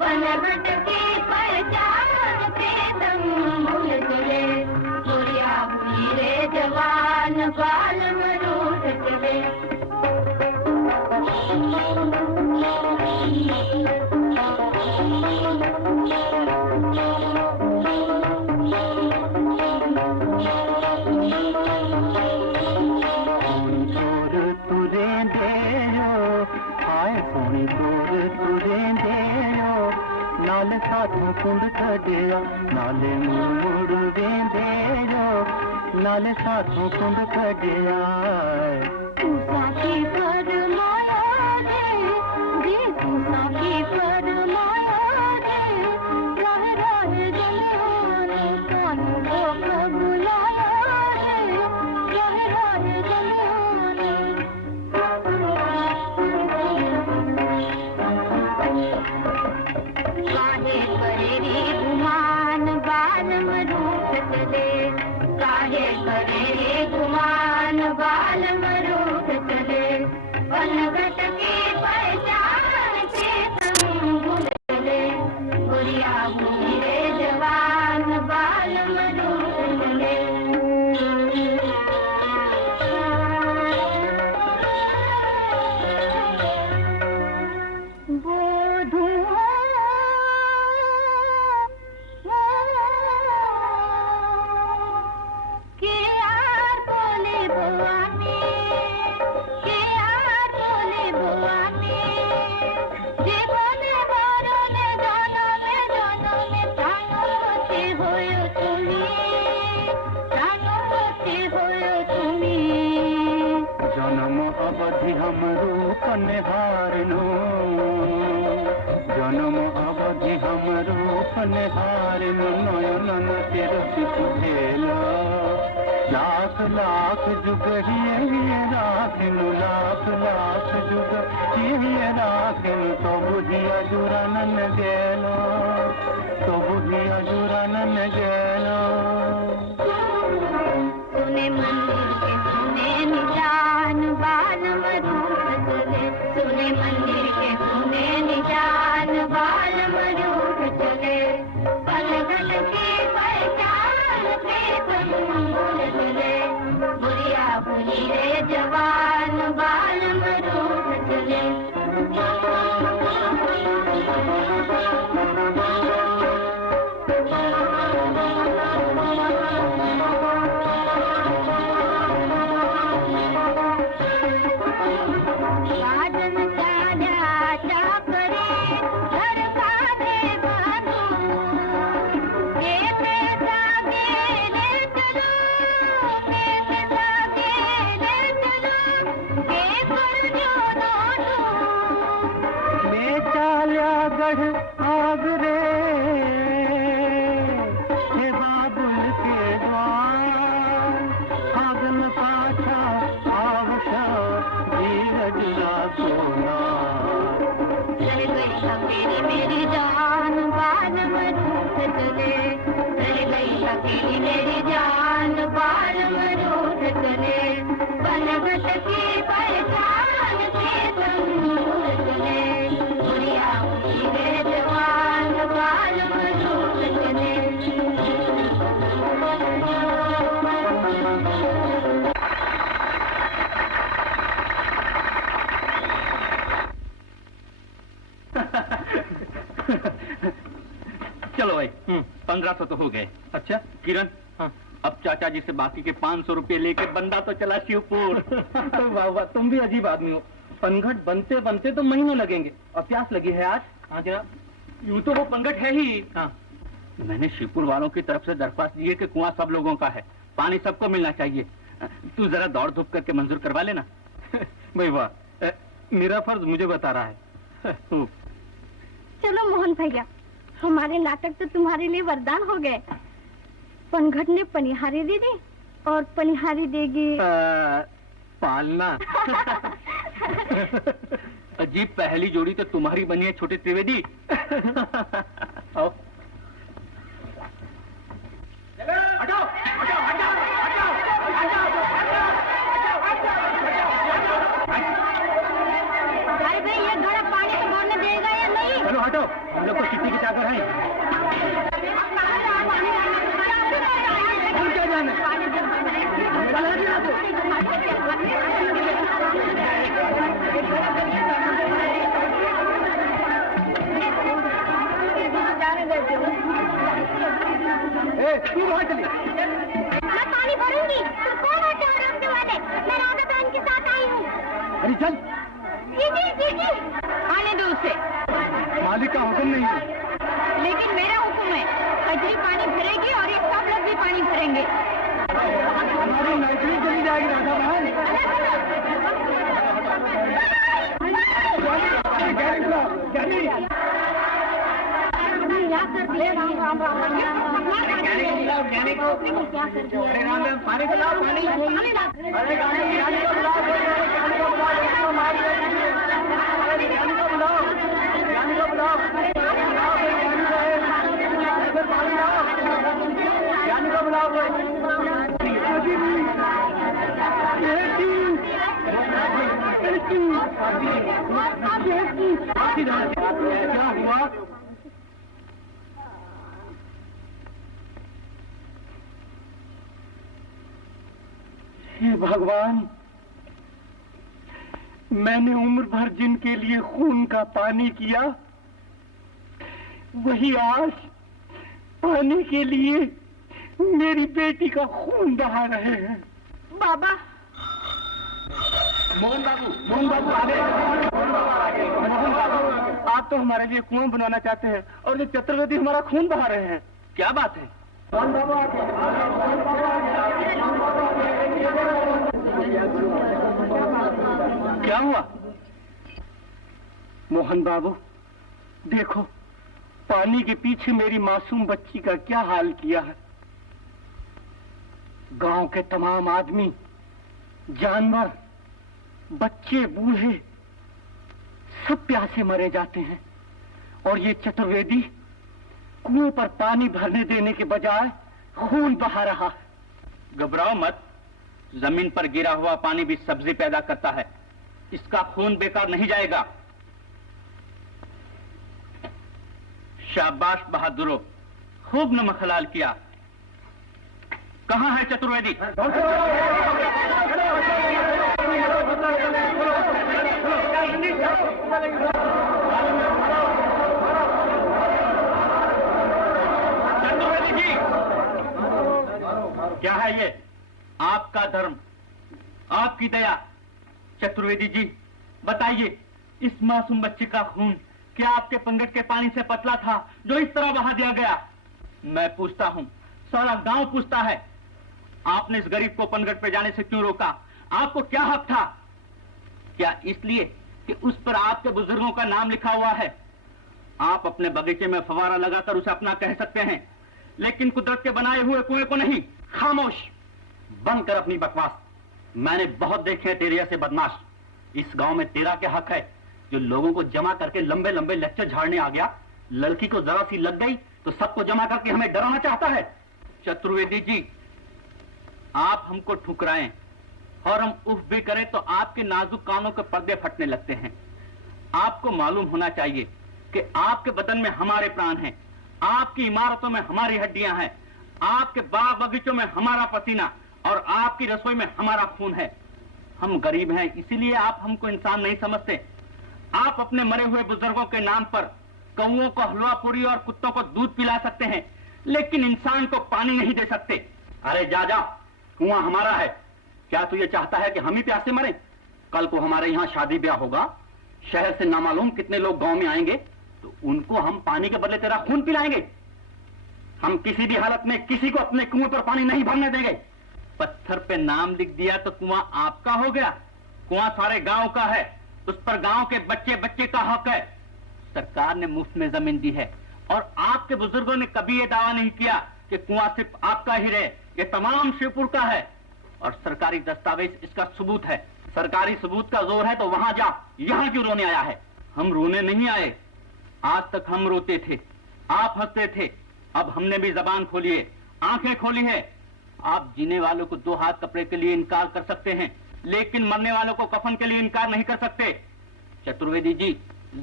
पनघट की पहचान पे दम भूल चले, बुढ़िया बुढ़ी रे जवान बाल में रूठ चले। नाले साथों कुंड कटिया, नाले मुड़ वेंदेयो, नाले साथों कुंड कटिया। तू साथी फरमाया जी तू साथी फरमाया जी, राह राह जलियान कान को बुलाया रे, राह राह जलियान। काहे करेरी गुमान बाल मरूठ चले, काहे करेरी गुमान बाल मरूठ चले। पनघट की पहचान से तुम भूल चले, बुढ़िया बुढ़ी रे जवान बाल मरूठ चले। हारनो जन्म अवधि हम रूप हारनो, नयन तेरस भेलो लाख लाख जुग हिये राखनु, लाख लाख जुग हिये राखनु। तो बुझिया जुरानन गेलो, तो बुझिया जुरानन गेलो। सुने मंदिर के सुने निजान बाल मरूठ चले, सुने मंदिर के सुने निजान बाल मरूठ चले। पनघट की पहचान पे तुम भूल चले, बुढ़िया बुढ़ी रे जवान बाल मरूठ चले। आगरे हे बाबुल के द्वार, आगन पाछा आवशा धीरज सोना। चल गई मेरी जान बाल मरूठ चले, चल गई मेरी जान बाल मरूठ चले। पनघट की पहचान से तुम भूल चले, बुढ़िया बुढ़ी रे जवान बाल मरूठ चले। चलो भाई 1500 तो हो गए। अच्छा किरण, हाँ। अब चाचा जी से बाकी के 500 रुपए लेके बंदा तो चला शिवपुर। वाह वाह, तुम भी अजीब आदमी हो। पनघट बनते बनते तो महीनों लगेंगे और प्यास लगी है आज। हाँ जनाब। यूं तो वो पंगट है ही। हाँ। मैंने शिवपुर वालों की तरफ से दरख्वास्त दी है कि कुआं सब लोगों का है, पानी सबको मिलना चाहिए। तू जरा दौड़ धूप करके मंजूर करवा लेना। भाई वाह, मेरा फर्ज मुझे बता रहा है। चलो मोहन भैया, हमारे नाटक तो तुम्हारे लिए वरदान हो गए। पनघट ने पनिहारी दे दी और पनिहारी देगी पालना। अजीब पहली जोड़ी तो तुम्हारी बनी है छोटे त्रिवेदी। आओ। अरे भाई, ये घड़ा पानी से भरने देगा या नहीं? चलो हटो, हम लोग तो कितनी की चाकर हैं। हम क्या जाने? तू वहाँ चली। मैं पानी भरूंगी। तुम कौन होते हो रोकने वाले? मैं राधा बहन के साथ आई हूँ। अरे चल। जी। आने दो उसे। मालिक का हुक्म नहीं है। लेकिन मेरा हुक्म है, कजरी पानी भरेगी और ये सब लोग भी पानी भरेंगे। हमारी नौकरी चली जाएगी राधा बहन। पानी पिलाओ, पानी। क्या हुआ? हे भगवान, मैंने उम्र भर जिनके लिए खून का पानी किया, वही आज पानी के लिए मेरी बेटी का खून बहा रहे हैं। बाबा, मोहन बाबू आ गए। मोहन बाबू, आप तो हमारे लिए कुआं बनाना चाहते हैं और ये चतुर्वेदी हमारा खून बहा रहे हैं। क्या बात है? मोहन बाबू आ गए। क्या हुआ? मोहन बाबू, देखो पानी के पीछे मेरी मासूम बच्ची का क्या हाल किया है। गांव के तमाम आदमी, जानवर, बच्चे, बूढ़े सब प्यासे मरे जाते हैं और ये चतुर्वेदी कुएं पर पानी भरने देने के बजाय खून बहा रहा है। घबराओ मत, जमीन पर गिरा हुआ पानी भी सब्जी पैदा करता है, इसका खून बेकार नहीं जाएगा। शाबाश बहादुरो, खूब नमक हलाल किया। कहाँ है चतुर्वेदी? चतुर्वेदी जी, क्या है ये? आपका धर्म, आपकी दया। चतुर्वेदी जी बताइए, इस मासूम बच्चे का खून क्या आपके पंगट के पानी से पतला था जो इस तरह बहा दिया गया? मैं पूछता हूँ, सारा गांव पूछता है, आपने इस गरीब को पंगट पे जाने से क्यों रोका? आपको क्या हक था? क्या इसलिए कि उस पर आपके बुजुर्गों का नाम लिखा हुआ है? आप अपने बगीचे में फवारा लगाकर उसे अपना कह सकते हैं, लेकिन कुदरत के बनाए हुए कुएं को नहीं। खामोश, बंद कर अपनी बकवास। मैंने बहुत देखे हैं तेरे ऐसे बदमाश। इस गांव में तेरा क्या हक है जो लोगों को जमा करके लंबे लंबे लेक्चर झाड़ने आ गया? लड़की को जरा सी लग गई तो सबको जमा करके हमें डराना चाहता है। चतुर्वेदी जी, आप हमको ठुकराएं और हम उफ भी करें तो आपके नाजुक कानों के पर्दे फटने लगते हैं। आपको मालूम होना चाहिए कि आपके बदन में हमारे प्राण हैं, आपकी इमारतों में हमारी हड्डियां हैं, आपके बाग बगीचों में हमारा पसीना और आपकी रसोई में हमारा खून है। हम गरीब हैं, इसीलिए आप हमको इंसान नहीं समझते। आप अपने मरे हुए बुजुर्गों के नाम पर कौओं को हलवा पूरी और कुत्तों को दूध पिला सकते हैं, लेकिन इंसान को पानी नहीं दे सकते। अरे जा जा, कुआं हमारा है। क्या तू ये चाहता है कि हम ही प्यासे मरें? कल को हमारे यहाँ शादी ब्याह होगा, शहर से नामालूम कितने लोग गांव में आएंगे, तो उनको हम पानी के बदले तेरा खून पिलाएंगे। हम किसी भी हालत में किसी को अपने कुएं पर पानी नहीं भरने देंगे। पत्थर पे नाम लिख दिया तो कुआं आपका हो गया? कुआं सारे गांव का है, उस पर गांव के बच्चे बच्चे का हक है। सरकार ने मुफ्त में जमीन दी है और आपके बुजुर्गों ने कभी ये दावा नहीं किया कि कुआं सिर्फ आपका ही रहे, ये तमाम शिवपुर का है और सरकारी दस्तावेज इसका सबूत है। सरकारी सबूत का जोर है तो वहां जा, यहाँ क्यों रोने आया है? हम रोने नहीं आए, आज तक हम रोते थे, आप हंसते थे, अब हमने भी जबान खोली है, आंखें खोली है। आप जीने वालों को 2 हाथ कपड़े के लिए इनकार कर सकते हैं, लेकिन मरने वालों को कफन के लिए इनकार नहीं कर सकते। चतुर्वेदी जी,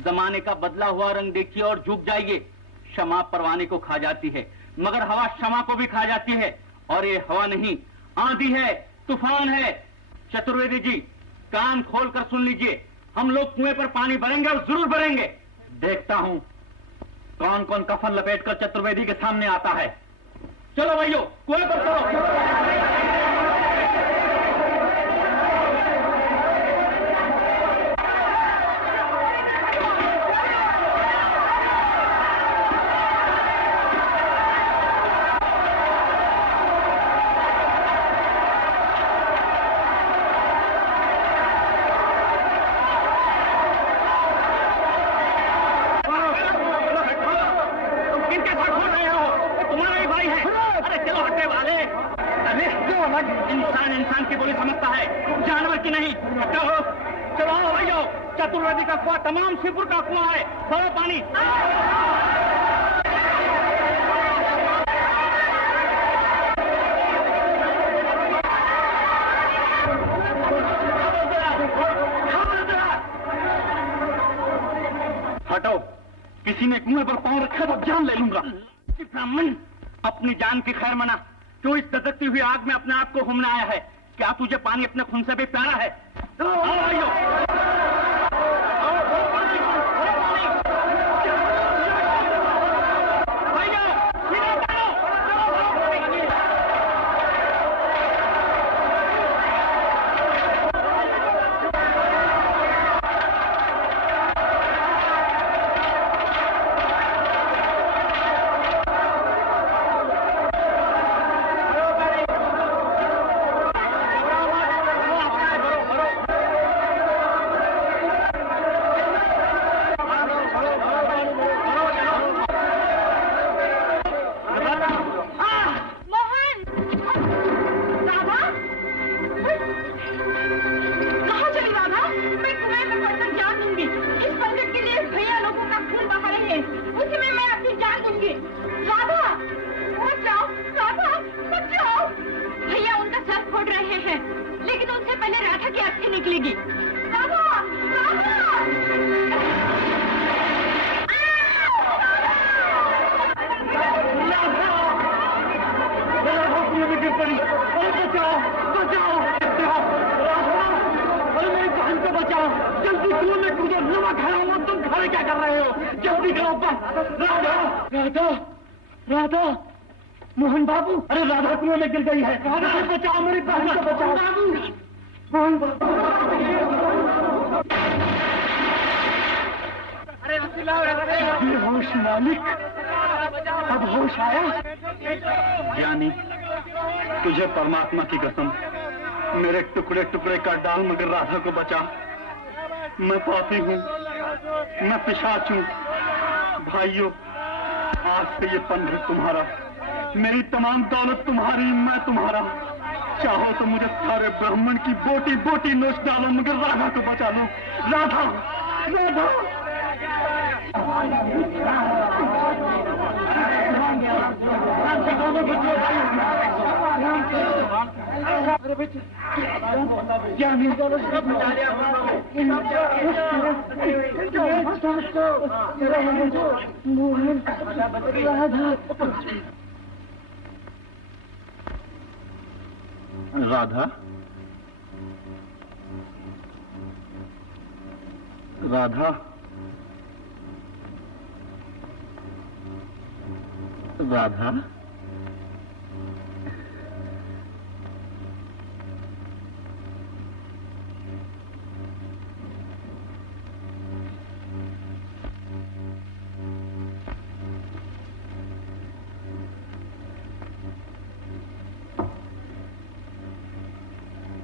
जमाने का बदला हुआ रंग देखिए और झुक जाइए। क्षमा परवाने को खा जाती है, मगर हवा क्षमा को भी खा जाती है, और ये हवा नहीं, आंधी है, तूफान है। चतुर्वेदी जी, कान खोलकर सुन लीजिए, हम लोग कुएं पर पानी भरेंगे और जरूर भरेंगे। देखता हूं कौन कौन कफन लपेटकर चतुर्वेदी के सामने आता है। चलो भाइयों, कुएं पर चलो। इंसान की बोली समझता है, जानवर की नहीं। चलो चलो भाइयों, चतुर्वेदी का कुआं तमाम शिवपुर का कुआं है, भरो पानी। हटो, किसी ने कुएं पर पांव रखा तो जान ले लूंगा। ब्राह्मण, अपनी जान की खैर मना, क्यों इस ददकती हुई आग में अपने आप को घूमने आया है? क्या तुझे पानी अपने खून से भी प्यारा है? आओ भाइयों, राधा, मोहन बाबू, अरे राधा कुएं में गिर गई है। राधा बचाओ, मेरी बहन को बचाओ। मोहन बाबू, अरे होश मालिक, अब होश आया? ज्ञानी, तुझे परमात्मा की कसम, मेरे टुकड़े टुकड़े कर डाल मगर राधा को बचा। मैं पापी हूँ, मैं पिशाच हूँ। भाइयों, आज से ये पंडित तुम्हारा, मेरी तमाम दौलत तुम्हारी, मैं तुम्हारा। चाहो तो मुझे सारे ब्राह्मण की बोटी बोटी नोच डालो मगर राधा को बचा लो। राधा, राधा। राधा, राधा, राधा,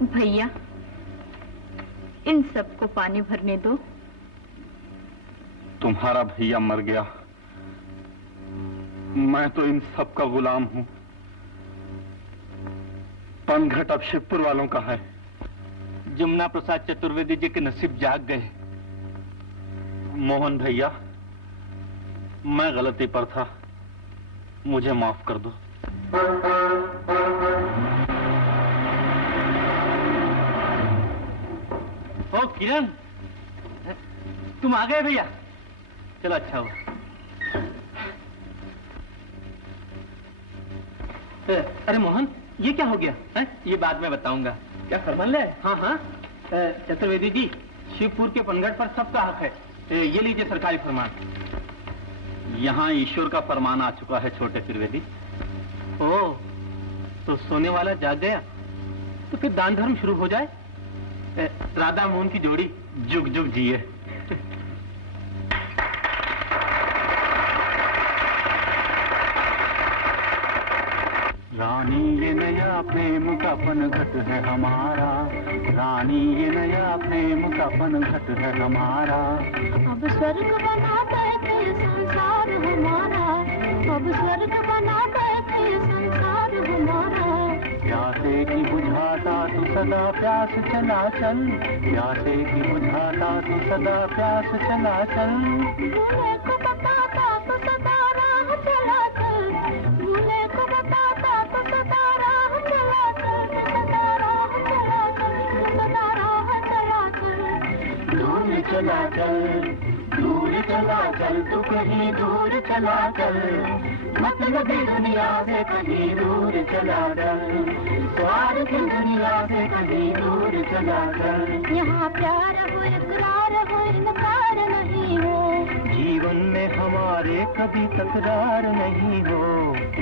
भैया, इन सबको पानी भरने दो। तुम्हारा भैया मर गया, मैं तो इन सब का गुलाम हूं। पनघट अब शिवपुर वालों का है। जमुना प्रसाद चतुर्वेदी जी के नसीब जाग गए। मोहन भैया, मैं गलती पर था, मुझे माफ कर दो। ओ किरण, तुम आ गए भैया, चलो अच्छा हुआ। अरे मोहन, ये क्या हो गया है? ये बाद में बताऊंगा। क्या फरमान ले? हाँ हाँ, चतुर्वेदी जी, शिवपुर के पनघट पर सबका हक है। ये लीजिए सरकारी फरमान। यहाँ ईश्वर का फरमान आ चुका है छोटे त्रिवेदी। ओ, तो सोने वाला जाग गया, तो फिर दान धर्म शुरू हो जाए। राधा मोहन की जोड़ी जुग जुग जिए। रानी ये नया प्रेम का पनघट है हमारा, रानी ये नया प्रेम का पनघट है हमारा। अब स्वर्ग बना बैठे संसार हमारा, अब स्वर्ग बना बैठे संसार हमारा। प्यासे की बुझाता तू सदा प्यास चला चल, प्यासे की बुझाता तू सदा प्यास चला चल। भूले को बताता तो सदा राह चला चल, भूले को बताता तो सदा राह चला चल, सदा राह चला चल, सदा राह चला चल। दूर चला चल, दूर चला चल, तू कहीं दूर चला चल, मतलबी दुनिया से कहीं दूर चला चल, स्वार्थ दुनिया से कहीं दूर चला चल। यहाँ प्यार हो इकरार हो इनकार नहीं हो, जीवन में हमारे कभी तकरार नहीं हो।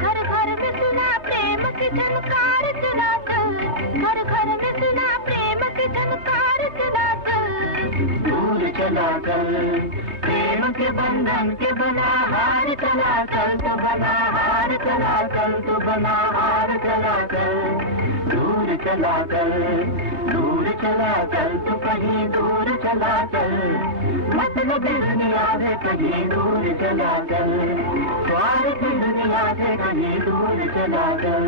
घर घर में सुना प्रेम की झनकार चला चल, घर घर में सुना प्रेम की झनकार चला चल। दूर चला चल, प्रेम के बंधन के बना हार चला चल, तो बना हार चला चल, तो बना हार चला चल। दूर चला चल, दूर चला चल, तो कहीं दूर चला चल, मतलब दुनिया से कहीं दूर चला चल, स्वार्थ दुनिया से कहीं दूर चला चल।